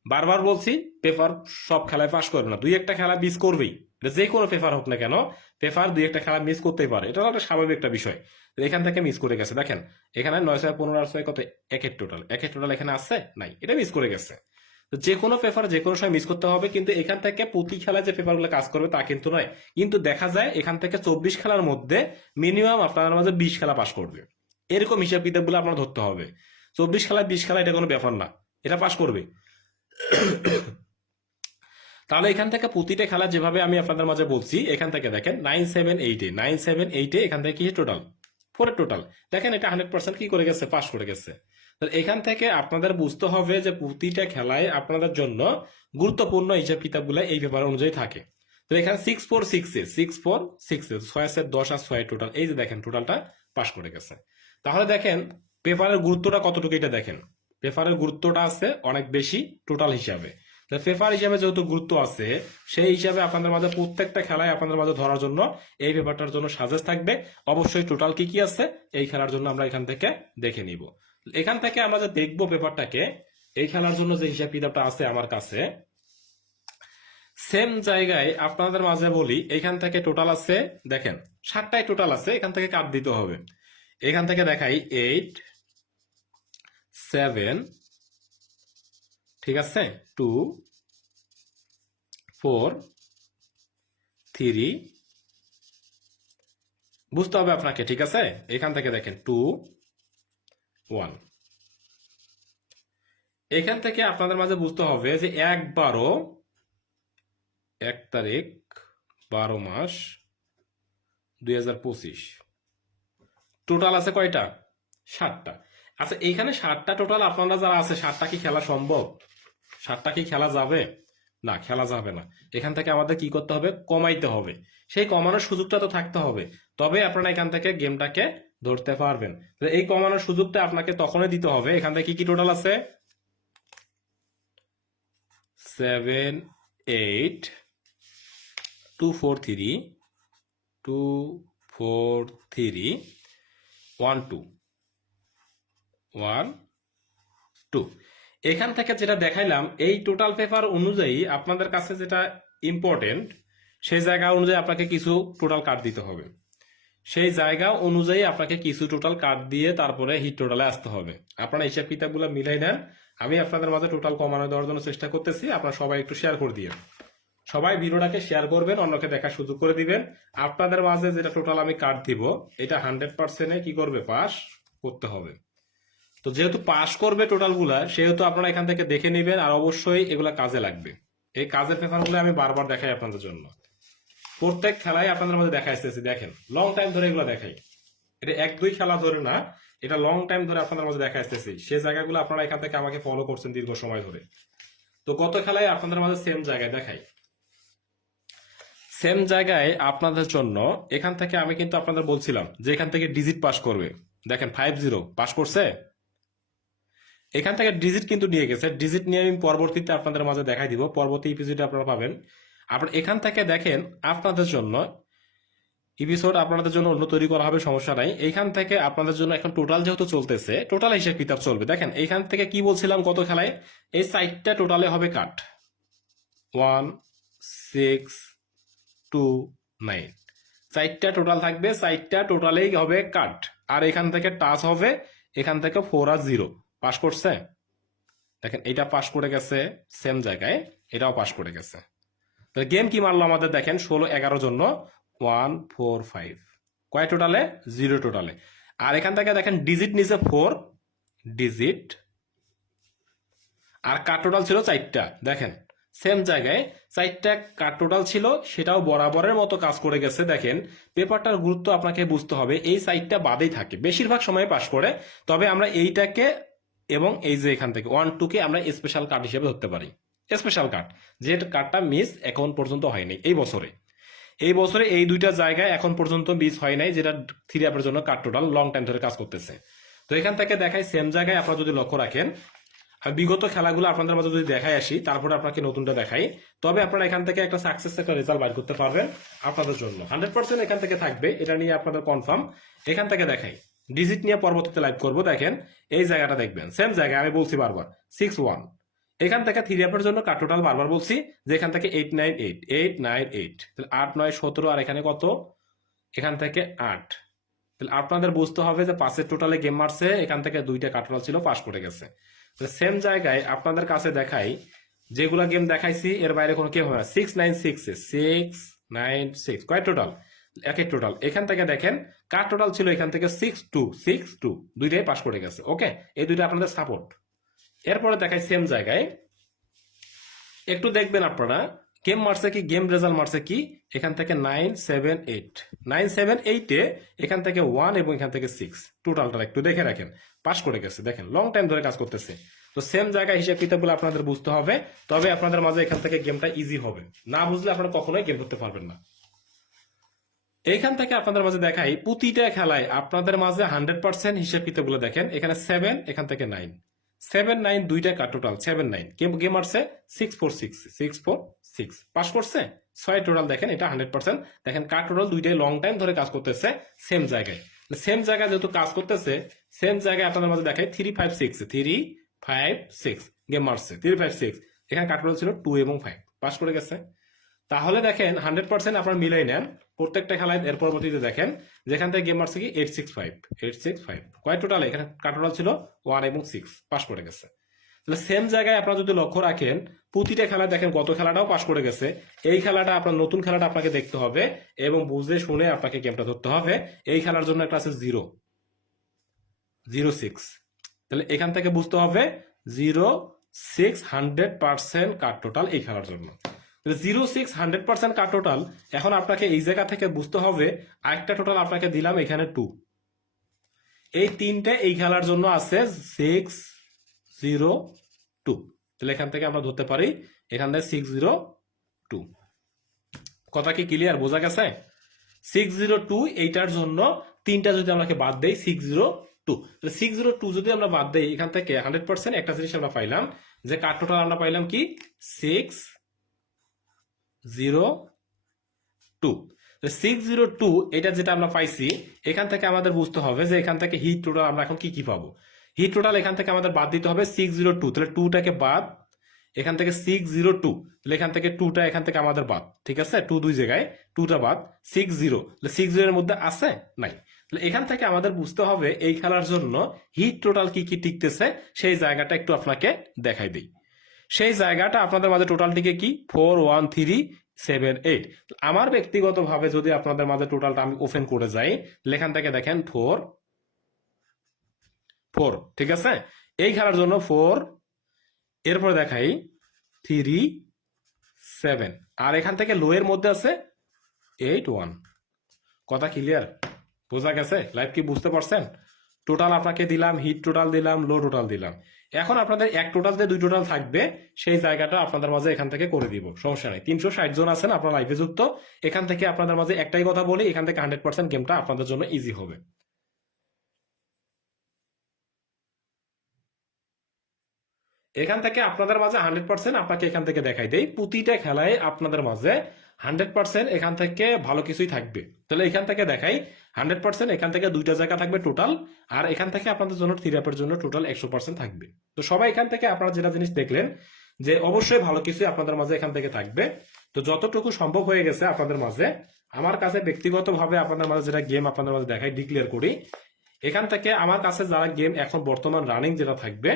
বারবার বলছি পেপার সব খেলায় পাস করবে না, দুই একটা খেলা মিস করবেই। এটা যে কোনো পেপার হোক না কেন, পেপার দুই একটা খেলা মিস করতেই পারে, এটা একটা স্বাভাবিক একটা বিষয়। তো এখান থেকে মিস করে গেছে, দেখেন এখানে 915 কত, একের টোটাল এখানে আসছে নাই, এটা মিস করে গেছে। তো যে কোনো পেপার যে কোনো সময় মিস করতে হবে, কিন্তু এখান থেকে প্রতি খেলায় যে পেপারগুলো কাজ করবে তা কিন্তু নয়। কিন্তু দেখা যায় এখান থেকে 24 খেলার মধ্যে মিনিমাম আপনার মাঝে 20 খেলা পাস করবে, এরকম হিসাব কিতাবগুলো আপনার ধরতে হবে। 24 খেলায় 20 খেলা এটা কোনো ব্যাপার না, এটা পাস করবে। তাহলে এখান থেকে প্রতিটা খেলা যেভাবে আমি আপনাদের মাঝে বলছি, এখান থেকে দেখেন 978 এখান থেকে কি টোটাল 4 টোটাল, দেখেন এটা 100% কি করে গেছে, পাস করে গেছে। তাহলে এখান থেকে আপনাদের বুঝতে হবে যে প্রতিটা খেলায় আপনাদের জন্য গুরুত্বপূর্ণ হিসাব কিতাবগুলো এই পেপার অনুযায়ী থাকে। তো এখানে 646 6 10 আর 6 টোটাল, এই যে দেখেন টোটালটা পাস করে গেছে। তাহলে দেখেন পেপারের গুরুত্বটা কতটুকু, এটা দেখেন পেপারের গুরুত্বটা আছে অনেক বেশি টোটাল হিসাবে। পেপার হিসাবে যেহেতু গুরুত্ব আছে, সেই হিসাবে আপনাদের মাঝে প্রত্যেকটা খেলায় আপনাদের মাঝে ধরার জন্য এই পেপারটার জন্য সাজেস্ট থাকবে। অবশ্যই টোটাল কি কি আছে এই খেলার জন্য আমরা এখান থেকে দেখে নিব। এখান থেকে আমরা যে দেখবো পেপারটাকে, এই খেলার জন্য যে হিসাব কিতাবটা আছে আমার কাছে সেম জায়গায় আপনাদের মাঝে বলি, এখান থেকে টোটাল আছে দেখেন 7টাই টোটাল আছে, এখান থেকে কাট দিতে হবে। এখান থেকে দেখাই 8 7 ঠিক আছে, 2 4 3, বুঝতে হবে আপনাকে, ঠিক আছে। এখান থেকে দেখেন 2 1, এখান থেকে আপনাদের মাঝে বুঝতে হবে যে 1/12, 1 তারিখ 12 মাস 2025, টোটাল আছে কয়টা? 7টা। আচ্ছা, এইখানে 7টা টোটাল আপনারা যারা আছে, 7টা কি খেলা সম্ভব? 7টা কি খেলা যাবে? না, খেলা যাবে না। এখান থেকে আমাদের কি করতে হবে? কমাইতে হবে। সেই কমানোর সুযোগটা তো থাকতে হবে, তবে আপনারা এখান থেকে গেমটাকে ধরতে পারবেন। তো এই কমানোর সুযোগটা আপনাকে তখনই দিতে হবে। এখান থেকে কি কি টোটাল আছে? 7 8 2 4 3 2 4 3 1 2 1 2। এখান থেকে যেটা দেখাইলাম, এই টোটাল পেপার অনুযায়ী আপনাদের কাছে যেটা ইম্পর্টেন্ট, সেই জায়গা অনুযায়ী আপনাকে কিছু টোটাল কার্ড দিতে হবে। সেই জায়গা অনুযায়ী আপনাকে কিছু টোটাল কার্ড দিয়ে তারপরে হিট টোটালে আসতে হবে। আপনারা হিসাব কিতাবগুলো মিলাই নেন। আমি আপনাদের মাঝে টোটাল কমানো দেওয়ার জন্য চেষ্টা করতেছি। আপনারা সবাই একটু শেয়ার করে দিন। সবাই ভিডিওটাকে শেয়ার করবেন, অন্যকে দেখার সুযোগ করে দিবেন। আপনাদের মাঝে যেটা টোটাল আমি কার্ড দিব, এটা 100% কি করবে? পাস করতে হবে। তো যেহেতু পাস করবে টোটালগুলা, সেহেতু আপনারা এখান থেকে দেখে নেবেন, আর অবশ্যই এগুলা কাজে লাগবে। এই কাজের পেপারগুলো আমি বারবার দেখাই আপনাদের জন্য, প্রত্যেক খেলায় আপনাদের মধ্যে দেখা আসতেছি। দেখেন, লং টাইম ধরে এগুলো দেখাই, এটা 1-2 খেলা ধরে না, এটা লং টাইম ধরে আপনাদের মধ্যে দেখা আসতেছি। সেই জায়গাগুলো আপনারা এখান থেকে আমাকে ফলো করছেন দীর্ঘ সময় ধরে। তো গত খেলায় আপনাদের মাঝে সেম জায়গায় দেখাই, সেম জায়গায় আপনাদের জন্য এখান থেকে আমি কিন্তু আপনাদের বলছিলাম যে এখান থেকে ডিজিট পাস করবে। দেখেন 50 পাস করছে। এখান থেকে ডিজিট কিন্তু নিয়ে গেছে। ডিজিট নিয়ে আমি পরবর্তীতে আপনাদের মাঝে দেখাই দিব, পরবর্তী এপিসোডে আপনারা পাবেন। আপনারা এখান থেকে দেখেন, আপনাদের জন্য এপিসোড আপনাদের জন্য অন্য তৈরি করা হবে, সমস্যা নাই। এইখান থেকে আপনাদের জন্য এখন টোটাল যেহেতু চলতেছে, টোটাল হিসেব কিতাব চলবে। দেখেন এইখান থেকে কি বলছিলাম গত খেলায়, এই সাইডটা টোটালে হবে কাট 1 6 2 9, সাইডটা টোটাল থাকবে, সাইডটা টোটালেই হবে কাট। আর এখান থেকে টাচ হবে, এখান থেকে 4 আর 0 পাস করছে। দেখেন এটা পাস করে গেছে সেম জায়গায়, এটাও পাস করে গেছে। গেম কি মারলো আমাদের? দেখেন 16-11 জন্য 1 4 5, কয় টোটালে? 0 টোটালে। আর এখান থেকে দেখেন ডিজিট নিচে 4 ডিজিট, আর কাট টোটাল ছিল 4টা। দেখেন সেম জায়গায় 4টা কাট টোটাল ছিল, সেটাও বরাবরের মতো কাজ করে গেছে। দেখেন পেপারটার গুরুত্ব আপনাকে বুঝতে হবে, এই 4টা বাদেই থাকে, বেশিরভাগ সময় পাস করে। তবে আমরা এইটাকে এবং এই যে এখান থেকে 1-2 কে আমরা স্পেশাল কার্ড হিসেবে ধরতে পারি। স্পেশাল কার্ড, যে কার্ডটা মিস এখন পর্যন্ত হয়নি এই বছরে। এই বছরে এই দুইটা জায়গায় এখন পর্যন্ত মিস হয় নাই, যেটা 3 অ্যাপের জন্য কার্ড টোটাল লং টাইম ধরে কাজ করতেছে। তো এখান থেকে দেখাই সেম জায়গায়, আপনারা যদি লক্ষ্য রাখেন। আর বিগত খেলাগুলো আপনাদের মাঝে যদি দেখাই আসি, তারপরে আপনাকে নতুনটা দেখাই, তবে আপনারা এখান থেকে একটা সাকসেস একটা রেজাল্ট বাইর করতে পারবেন। আপনাদের জন্য 100% এখান থেকে থাকবে, এটা নিয়ে আপনাদের কনফার্ম। এখান থেকে দেখাই, ডিজিট নিয়ে পরবর্তীতে লাইভ করবো। দেখেন এই জায়গাটা দেখবেন, সেম জায়গায় আমি বলছি বারবার 6-1। এখান থেকে 3 অ্যাপের জন্য কাট টোটাল বারবার বলছি যে এখান থেকে 8-9-8 8-9-8, তাহলে 8-9-17। আর এখানে কত? এখান থেকে 8। তাহলে আপনাদের বুঝতে হবে যে 5-এর টোটালে গেম মারছে, এখান থেকে 2টা কাট টোটাল ছিল, পাস করে গেছে। সেম জায়গায় আপনাদের কাছে দেখাই, যেগুলা গেম দেখাইছি এর বাইরে কোনো গেম হয় না। 6-9-6, কয় টোটাল? এক টোটাল। এখান থেকে দেখেন কার টোটাল ছিল, এখান থেকে 6-2, দুইটাই পাস করে গেছে। ওকে, এই দুইটা আপনাদের সাপোর্ট। এরপরে দেখাই সেম জায়গায়, একটু দেখবেন আপনারা গেম মারছে কি, গেম রেজাল্ট মারছে কি। এখান থেকে 9-7-8 এখান থেকে 1 এবং এখান থেকে 6, টোটালটা একটু দেখে রাখেন, পাস করে গেছে। দেখেন লং টাইম ধরে কাজ করতেছে। তো সেম জায়গায় হিসাব কিতাবগুলো আপনাদের বুঝতে হবে, তবে আপনাদের মাঝে এখান থেকে গেমটা ইজি হবে। না বুঝলে আপনারা কখনোই গেম করতে পারবেন না। এইখান থেকে আপনাদের মাঝে দেখাই, প্রতিটা খেলায় আপনাদের মাঝে 100% হিসাব কিতাবগুলো দেখেন। এখানে 7, এখান থেকে 9, 7-9 দুইটা কাট টোটাল 7-9। গেম আসছে 6-4-6 পাস করছে 6 টোটাল। দেখেন এটা 100%। দেখেন কাট টোটাল দুইটাই লং টাইম ধরে কাজ করতেছে সেম জায়গায়। সেম জায়গায় যেহেতু কাজ করতেছে, সেম জায়গায় আপনাদের মাঝে দেখায় 3-5-6 গেম মারছে 3-5-6। এখানে কাট টোটাল ছিল 2 এবং 5, পাস করে গেছে। তাহলে দেখেন 100% আপনার মিলাই নেন প্রত্যেকটা খেলায়। এর পরবর্তীতে দেখেন যেখান থেকে গেম মারছে কি 8-6-5, কয় টোটাল? এখানে কাট টোটাল ছিল 1 এবং 6, পাস করে গেছে। তাহলে সেম জায়গায় আপনারা যদি লক্ষ্য রাখেন, প্রতিটা খেলা দেখেন, গত খেলাটাও পাস করে গেছে, এই খেলাটা আপনার নতুন খেলাটা আপনাকে দেখতে হবে এবং বুঝে শুনে আপনাকে গেমটা ধরতে হবে। এই খেলার জন্য একটা আছে 0.06, তাহলে এখান থেকে বুঝতে হবে 0.6 100% কাট টোটাল এই খেলার জন্য। 0.6 100% কাট টোটাল। এখন আপনাকে এই জায়গা থেকে বুঝতে হবে আরেকটা টোটাল আপনাকে দিলাম এখানে 2, এই তিনটে এই খেলার জন্য আছে 602। তাহলে এখান থেকে আমরা ধরতে পারি এখান থেকে 602। কথা কি ক্লিয়ার, বোঝা গেছে? 602 এইটার জন্য তিনটা যদি আমাকে বাদ দেই 602, 602 যদি আমরা বাদ দেই এখান থেকে 100% একটা জিনিস আমরা পাইলাম যে কাট টোটাল আমরা পাইলাম কি 602। 602 এটা যেটা আমরা পাইছি, এখান থেকে আমাদের বুঝতে হবে যে এখান থেকে হিট টোটাল আমরা এখন কি কি পাবো। হিট টোটাল এখান থেকে আমাদের বাদ দিতে হবে 602, তাহলে 2টাকে বাদ, এখান থেকে 602, তাহলে এখান থেকে 2টা এখান থেকে আমাদের বাদ, ঠিক আছে? 2 দুই জায়গায়, 2টা বাদ, 60, তাহলে 60 এর মধ্যে আছে নাই। তাহলে এখান থেকে আমাদের বুঝতে হবে এই খেলার জন্য হিট টোটাল কি কি টিকতেছে, সেই জায়গাটা একটু আপনাকে দেখাই দিই। সেই জায়গাটা আপনাদের মাঝে টোটালটিকে কি 41378। আমার ব্যক্তিগতভাবে যদি আপনাদের মাঝে টোটালটা আমি ওপেন করে যাই, লেখান থেকে দেখেন 4, ঠিক আছে? এই খেলার জন্য 4, এরপরে দেখাই 37, আর এখান থেকে লো এর মধ্যে আছে 81। কথা ক্লিয়ার, বোঝা গেছে? লাইভ কি বুঝতে পারছেন? টোটাল আপনাকে দিলাম, হিট টোটাল দিলাম, লো টোটাল দিলাম। এখন আপনাদের এক টোটাল দিয়ে 2 টোটাল থাকবে, সেই জায়গাটা আপনাদের মাঝে এখান থেকে করে দিব, সমস্যা নাই। 360 জন আছেন আপনারা লাইভে যুক্ত, এখান থেকে আপনাদের মাঝে একটাই কথা বলি, এখান থেকে 100% গেমটা আপনাদের জন্য ইজি হবে। এখান থেকে আপনাদের মাঝে 100% আপনাকে এখান থেকে দেখাই দেই, প্রতিটা খেলায় আপনাদের মাঝে 100% এখান থেকে ভালো কিছুই থাকবে। তাহলে এখান থেকে দেখাই 100% এখান থেকে 2টা জায়গা থাকবে টোটাল, আর এখান থেকে আপনাদের জন্য থ্রিআপের জন্য টোটাল 100% থাকবে। তো সবাই এখান থেকে আপনারা যেটা জিনিস দেখলেন যে অবশ্যই ভালো কিছুই আপনাদের মাঝে এখান থেকে থাকবে। তো যতটুকু সম্ভব হয়ে গেছে আপনাদের মাঝে, আমার কাছে ব্যক্তিগতভাবে আপনাদের মাঝে যেটা গেম আপনাদের মাঝে দেখাই, ডিক্লেয়ার করি। এখান থেকে আমার কাছে যারা গেম এখন বর্তমান রানিং যেটা থাকবে,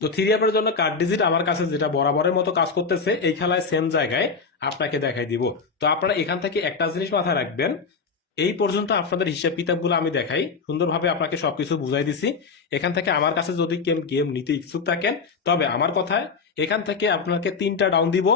তো থ্রিআপের জন্য কার্ড ডিজিট আমার কাছে যেটা বরাবরের মতো কাজ করতেছে, এই খেলায় সেম জায়গায় আপনাকে দেখাই দিব। তো আপনারা এখান থেকে একটা জিনিস মাথায় রাখবেন, এই পর্যন্ত আপনাদের হিসাব কিতাবগুলো আমি দেখাই, সুন্দরভাবে আপনাকে সবকিছু বুঝাই দিছি। এখান থেকে আমার কাছে যদি গেম নিতে ইচ্ছুক থাকেন, তবে আমার কথায় এখান থেকে আপনাকে 3টা ডাউন দিব,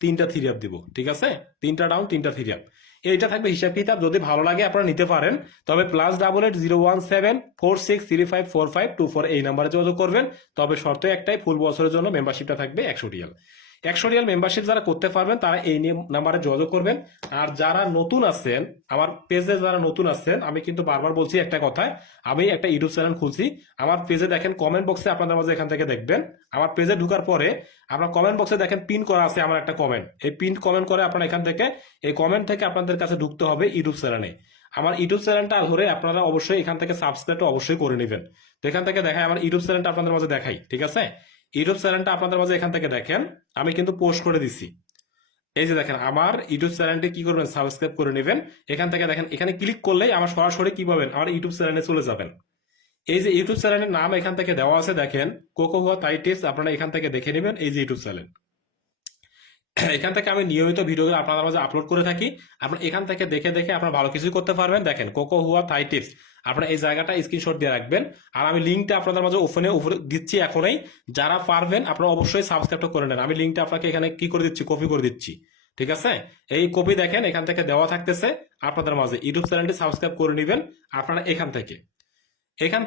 3টা থ্রিআপ দিব, ঠিক আছে? 3টা ডাউন, 3টা থ্রিআপ, এইটা থাকবে হিসাব কিতাব। যদি ভালো লাগে আপনারা নিতে পারেন, তবে +880174635452 এই নাম্বারে যোগাযোগ করবেন। তবে শর্ত একটাই, ফুল বছরের জন্য মেম্বারশিপটা থাকবে 100 রিয়াল। 100 রিয়াল মেম্বারশিপ যারা করতে পারবেন তারা এই নাম্বারে যোগাযোগ করবেন। আর যারা নতুন আছেন আমার পেজে, যারা নতুন আছেন, আমি কিন্তু বারবার বলছি একটা কথা, আমি একটা ইউটিউব চ্যানেল খুলছি। আমার পেজে দেখেন কমেন্ট বক্সে আপনাদের মাঝে এখান থেকে দেখবেন, আমার পেজে ঢুকার পরে আপনার কমেন্ট বক্সে দেখেন পিন করা আছে আমার একটা কমেন্ট, এই পিন কমেন্ট করে আপনারা এখান থেকে, এই কমেন্ট থেকে আপনাদের কাছে ঢুকতে হবে ইউটিউব চ্যানেলে। আমার ইউটিউব চ্যানেলটা ধরে আপনারা অবশ্যই এখান থেকে সাবস্ক্রাইবটা অবশ্যই করে নেবেন। তো এখান থেকে দেখাই, আমার ইউটিউব চ্যানেলটা আপনাদের মাঝে দেখাই, ঠিক আছে? ইউটিউব চ্যানেলটা আপনাদের মাঝে এখান থেকে দেখেন, আমি কিন্তু পোস্ট করে দিছি। এই যে দেখেন আমার ইউটিউব চ্যানেলটি কি করবেন, সাবস্ক্রাইব করে নেবেন। এখান থেকে দেখেন, এখানে ক্লিক করলেই আমার সরাসরি কি পাবেন, আমার ইউটিউব চ্যানেলে চলে যাবেন। এই যে ইউটিউব চ্যানেলের নাম এখান থেকে দেওয়া আছে, দেখেন কোকো হুয়া থাই টিপস, আপনারা এখান থেকে দেখে নেবেন। এই যে ইউটিউব চ্যানেল, এখান থেকে আমি নিয়মিত ভিডিওগুলো আপনাদের মাঝে আপলোড করে থাকি। আপনারা এখান থেকে দেখে দেখে আপনারা ভালো কিছু করতে পারবেন। দেখেন কোকো হুয়া থাই টিপস, আপনারা এই জায়গাটা স্ক্রিনশট দিয়ে রাখবেন। আর আমি লিঙ্কটা আপনাদের মাঝে উপরে দিচ্ছি এখনই, যারা পারবেন আপনারা অবশ্যই সাবস্ক্রাইব করে নেন। আমি লিঙ্কটা আপনাকে এখানে কি করে দিচ্ছি, কপি করে দিচ্ছি, ঠিক আছে? এই কপি দেখেন এখান থেকে দেওয়া থাকতেছে আপনাদের মাঝে। ইউটিউব চ্যানেলটি সাবস্ক্রাইব করে নেবেন আপনারা এখান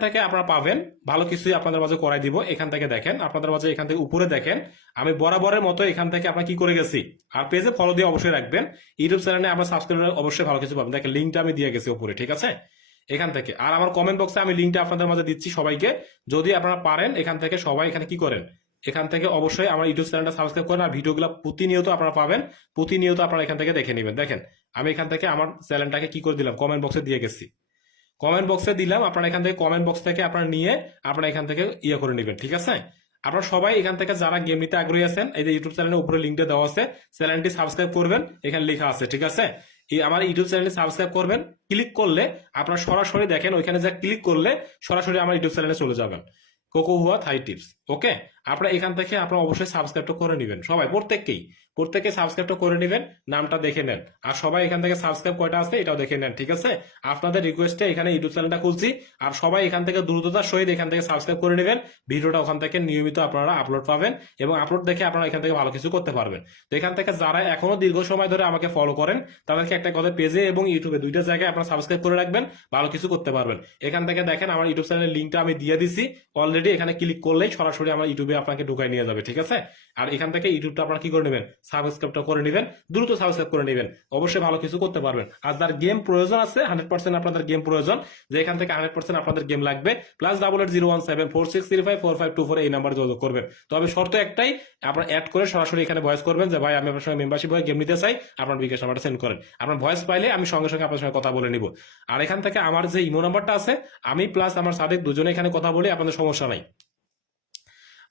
থেকে আপনারা পাবেন, ভালো কিছুই আপনাদের মাঝে করাই দিব। এখান থেকে দেখেন আপনাদের মাঝে, এখান থেকে উপরে দেখেন আমি বরাবরের মতো এখান থেকে আপনার কি করে গেছি। আর পেজে ফলো দিয়ে অবশ্যই রাখবেন, ইউটিউব চ্যানেলে আমরা সাবস্ক্রাইব অবশ্যই ভালো কিছু পাবেন। দেখেন লিঙ্কটা আমি দিয়ে গেছি উপরে, ঠিক আছে? এখান থেকে, আর আমার কমেন্ট বক্সে আমি লিঙ্কটা আপনাদের মাঝে দিচ্ছি সবাইকে। যদি আপনারা পারেন এখান থেকে সবাই এখানে কি করেন, এখান থেকে অবশ্যই আমার ইউটিউব চ্যানেলটা সাবস্ক্রাইব করেন। আর ভিডিওগুলো প্রতিনিয়ত আপনারা পাবেন, প্রতিনিয়ত আপনারা এখান থেকে দেখে নেবেন। দেখেন আমি এখান থেকে আমার চ্যানেলটাকে কি করে দিলাম, কমেন্ট বক্সে দিয়ে গেছি, কমেন্ট বক্সে দিলাম। আপনারা এখান থেকে কমেন্ট বক্স থেকে আপনারা নিয়ে আপনারা এখান থেকে ইয়ে করে নেবেন, ঠিক আছে? আপনারা সবাই এখান থেকে যারা গেম নিতে আগ্রহী আছেন, এই যে ইউটিউব চ্যানেলের উপরে লিঙ্কটা দেওয়া আছে, চ্যানেলটি সাবস্ক্রাইব করবেন, এখানে লেখা আছে, ঠিক আছে? এই আমার ইউটিউব চ্যানেলে সাবস্ক্রাইব করবেন, ক্লিক করলে আপনারা সরাসরি দেখেন ওইখানে যা ক্লিক করলে সরাসরি আমার ইউটিউব চ্যানেলে চলে যাবেন। কোকোহুয়া থাই টিপস। ওকে, আপনারা এখান থেকে আপনারা অবশ্যই সাবস্ক্রাইবটা করে নেবেন, সবাই প্রত্যেককে সাবস্ক্রাইবটা করে নেবেন, নামটা দেখে নেন। আর সবাই এখান থেকে সাবস্ক্রাইব কয়টা আছে এটাও দেখে নেন, ঠিক আছে? আপনাদের রিকোয়েস্টে এখানে ইউটিউব চ্যানেলটা খুলছি। আর সবাই এখান থেকে দ্রুততার সহিত এখান থেকে সাবস্ক্রাইব করে নেবেন, ভিডিওটা ওখান থেকে নিয়মিত আপনারা আপলোড পাবেন এবং আপলোড দেখে আপনারা এখান থেকে ভালো কিছু করতে পারবেন। তো এখান থেকে যারা এখনো দীর্ঘ সময় ধরে আমাকে ফলো করেন তাদেরকে একটা কথা, পেজে এবং ইউটিউবে দুইটা জায়গায় আপনারা সাবস্ক্রাইব করে রাখবেন, ভালো কিছু করতে পারবেন। এখান থেকে দেখেন আমার ইউটিউব চ্যানেলের লিঙ্কটা আমি দিয়ে দিছি অলরেডি, এখানে ক্লিক করলেই সরাসরি আমার ইউটিউবে আপনাকে ঢুকাই নিয়ে যাবে, ঠিক আছে? আর এখান থেকে ইউটিউবটা আপনারা কি করে নেবেন, সাবস্ক্রাইবটা করে নেবেন, দ্রুত সাবস্ক্রাইব করে নেবেন, অবশ্যই ভালো কিছু করতে পারবেন। আর যার গেম প্রয়োজন আছে 100% আপনাদের গেম প্রয়োজন, যে এখান থেকে 100% আপনাদের গেম লাগবে, +880174635454 এই নাম্বারে যোগাযোগ করবেন। তবে শর্ত একটাই, আপনার অ্যাড করে সরাসরি এখানে ভয়েস করবেন যে ভাই আমি আপনার সঙ্গে মেম্বারশিপ হয়ে গেম নিতে চাই, আপনার বিকাশ নাম্বারটা সেন্ড করেন। আপনার ভয়েস পাইলে আমি সঙ্গে সঙ্গে আপনার সঙ্গে কথা বলে নিব। আর এখান থেকে আমার যে ইমো নাম্বারটা আছে, আমি প্লাস আমার সাদেক দুজনে এখানে কথা বলি, আপনাদের সমস্যা নাই।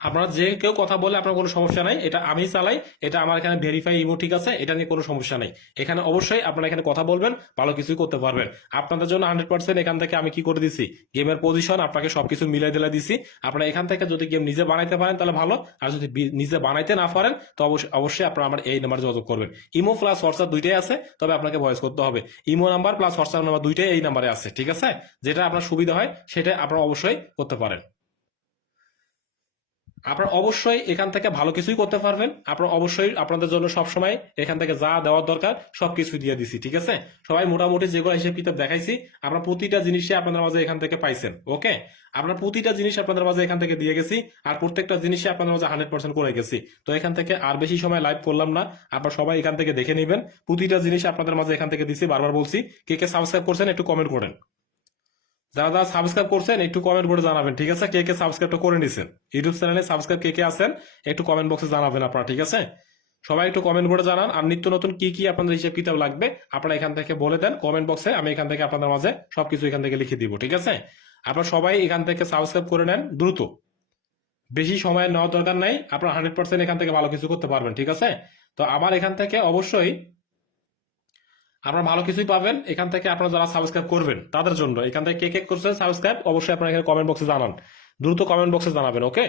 আপনারা যে কেউ কথা বলে আপনার কোনো সমস্যা নাই, এটা আমি চালাই, এটা আমার এখানে ভেরিফাই ইমো, ঠিক আছে? এটা নিয়ে কোনো সমস্যা নাই। এখানে অবশ্যই আপনারা এখানে কথা বলবেন, ভালো কিছুই করতে পারবেন। আপনাদের জন্য 100% এখান থেকে আমি কি করে দিছি, গেমের পজিশন আপনাকে সবকিছু মিলাই দিলে দিছি। আপনারা এখান থেকে যদি গেম নিজে বানাইতে পারেন তাহলে ভালো, আর যদি নিজে বানাইতে না পারেন তো অবশ্যই আপনারা আমার এই নাম্বার যোগাযোগ করবেন। ইমো প্লাস হোয়াটসঅ্যাপ দুইটাই আছে, তবে আপনাকে ভয়েস করতে হবে। Imo number plus WhatsApp number দুইটাই এই নাম্বারে আছে, ঠিক আছে? যেটা আপনার সুবিধা হয় সেটা আপনারা অবশ্যই করতে পারেন। আপনারা অবশ্যই এখান থেকে ভালো কিছুই করতে পারবেন। আপনারা অবশ্যই আপনাদের জন্য সবসময় এখান থেকে যা দেওয়ার দরকার সবকিছু দিয়ে দিছি, ঠিক আছে? সবাই মোটামুটি যেগুলো হিসেব কিতাব দেখাইছি, আপনারা প্রতিটা জিনিসই আপনাদের মাঝে এখান থেকে পাইছেন। ওকে, আমরা প্রতিটা জিনিস আপনাদের মাঝে এখান থেকে দিয়ে গেছি, আর প্রত্যেকটা জিনিসই আপনাদের মাঝে 100% করে গেছি। তো এখান থেকে আর বেশি সময় লাইভ করলাম না, আপনারা সবাই এখান থেকে দেখে নেবেন। প্রতিটা জিনিস আপনাদের মাঝে এখান থেকে দিছি, বারবার বলছি। কে কে সাবস্ক্রাইব করছেন একটু কমেন্ট করেন। যারা যারা সাবস্ক্রাইব করছেন একটু কমেন্ট করে জানাবেন, ঠিক আছে? কে কে সাবস্ক্রাইবটা করে নিছেন, ইউটিউব চ্যানেলে সাবস্ক্রাইব কে কে আছেন একটু কমেন্ট বক্সে জানাবেন আপনারা, ঠিক আছে? সবাই একটু কমেন্ট করে জানান। আর নিত্য নতুন কি কি আপনাদের হিসাব কিতাব লাগবে আপনারা এখান থেকে বলে দেন কমেন্ট বক্সে, আমি এখান থেকে আপনাদের মাঝে সবকিছু এখান থেকে লিখে দিব, ঠিক আছে? আপনারা সবাই এখান থেকে সাবস্ক্রাইব করে নেন দ্রুত, বেশি সময় নেওয়ার দরকার নাই। আপনারা 100% এখান থেকে ভালো কিছু করতে পারবেন, ঠিক আছে? তো আমার এখান থেকে অবশ্যই আপনারা ভালো কিছুই পাবেন। এখান থেকে আপনারা যারা সাবস্ক্রাইব করবেন তাদের জন্য এখান থেকে কে কে করছেন সাবস্ক্রাইব অবশ্যই আপনারা এখানে কমেন্ট বক্সে জানান, দ্রুত কমেন্ট বক্সে জানাবেন। ওকে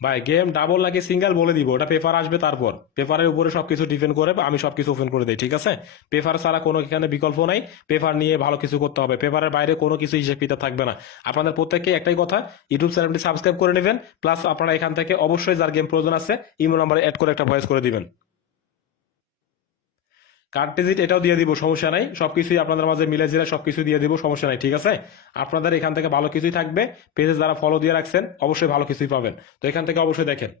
ভাই, গেম ডাবল নাকি সিঙ্গেল বলে দিব, ওটা পেপার আসবে, তারপর পেপারের উপরে সবকিছু ডিপেন্ড করে আমি সবকিছু ওপেন করে দিই, ঠিক আছে? পেপার ছাড়া কোনো এখানে বিকল্প নাই, পেপার নিয়ে ভালো কিছু করতে হবে, পেপারের বাইরে কোনো কিছু হিসেব কিতাব থাকবে না। আপনাদের প্রত্যেককে একটাই কথা, ইউটিউব চ্যানেলটি সাবস্ক্রাইব করে নেবেন, প্লাস আপনারা এখান থেকে অবশ্যই যার গেম প্রয়োজন আছে ইমো নাম্বারে অ্যাড করে একটা ভয়েস করে দিবেন। কার্ড ডিজিট এটাও দিয়ে দিব, সমস্যা নাই। সবকিছুই আপনাদের মাঝে মিলে জিলে সবকিছু দিয়ে দিব, সমস্যা নাই, ঠিক আছে? আপনাদের এখান থেকে ভালো কিছুই থাকবে, পেজে যারা ফলো দিয়ে রাখছেন অবশ্যই ভালো কিছুই পাবেন। তো এখান থেকে অবশ্যই দেখেন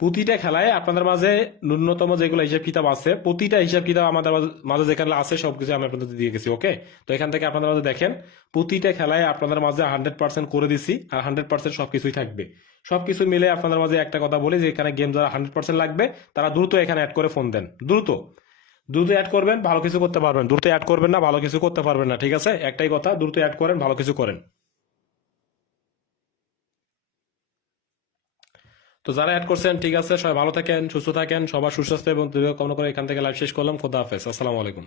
প্রতিটা খেলায় আপনাদের মাঝে ন্যূনতম যেগুলো হিসাব কিতাব আছে, প্রতিটা হিসাব কিতাব আমাদের মাঝে যেখানে আছে সবকিছু আমি আপনাদের দিয়ে গেছি। ওকে, তো এখান থেকে আপনাদের মাঝে দেখেন প্রতিটা খেলায় আপনাদের মাঝে 100% করে দিছি, আর 100% সবকিছুই থাকবে। সবকিছু মিলে আপনাদের মাঝে একটা কথা বলি যে এখানে গেম যারা 100% লাগবে তারা দ্রুত এখানে অ্যাড করে ফোন দেন, দ্রুত দ্রুত অ্যাড করবেন, ভালো কিছু করতে পারবেন। দ্রুত অ্যাড করবেন না, ভালো কিছু করতে পারবেন না, ঠিক আছে? একটাই কথা, দ্রুত অ্যাড করেন, ভালো কিছু করেন। তো যারা অ্যাড করছেন ঠিক আছে, সবাই ভালো থাকেন, সুস্থ থাকেন, সবার সুস্বাস্থ্য এবং দীর্ঘ কামনা করে এখান থেকে লাইভ শেষ করলাম। খোদা হাফেজ, আসসালামু আলাইকুম।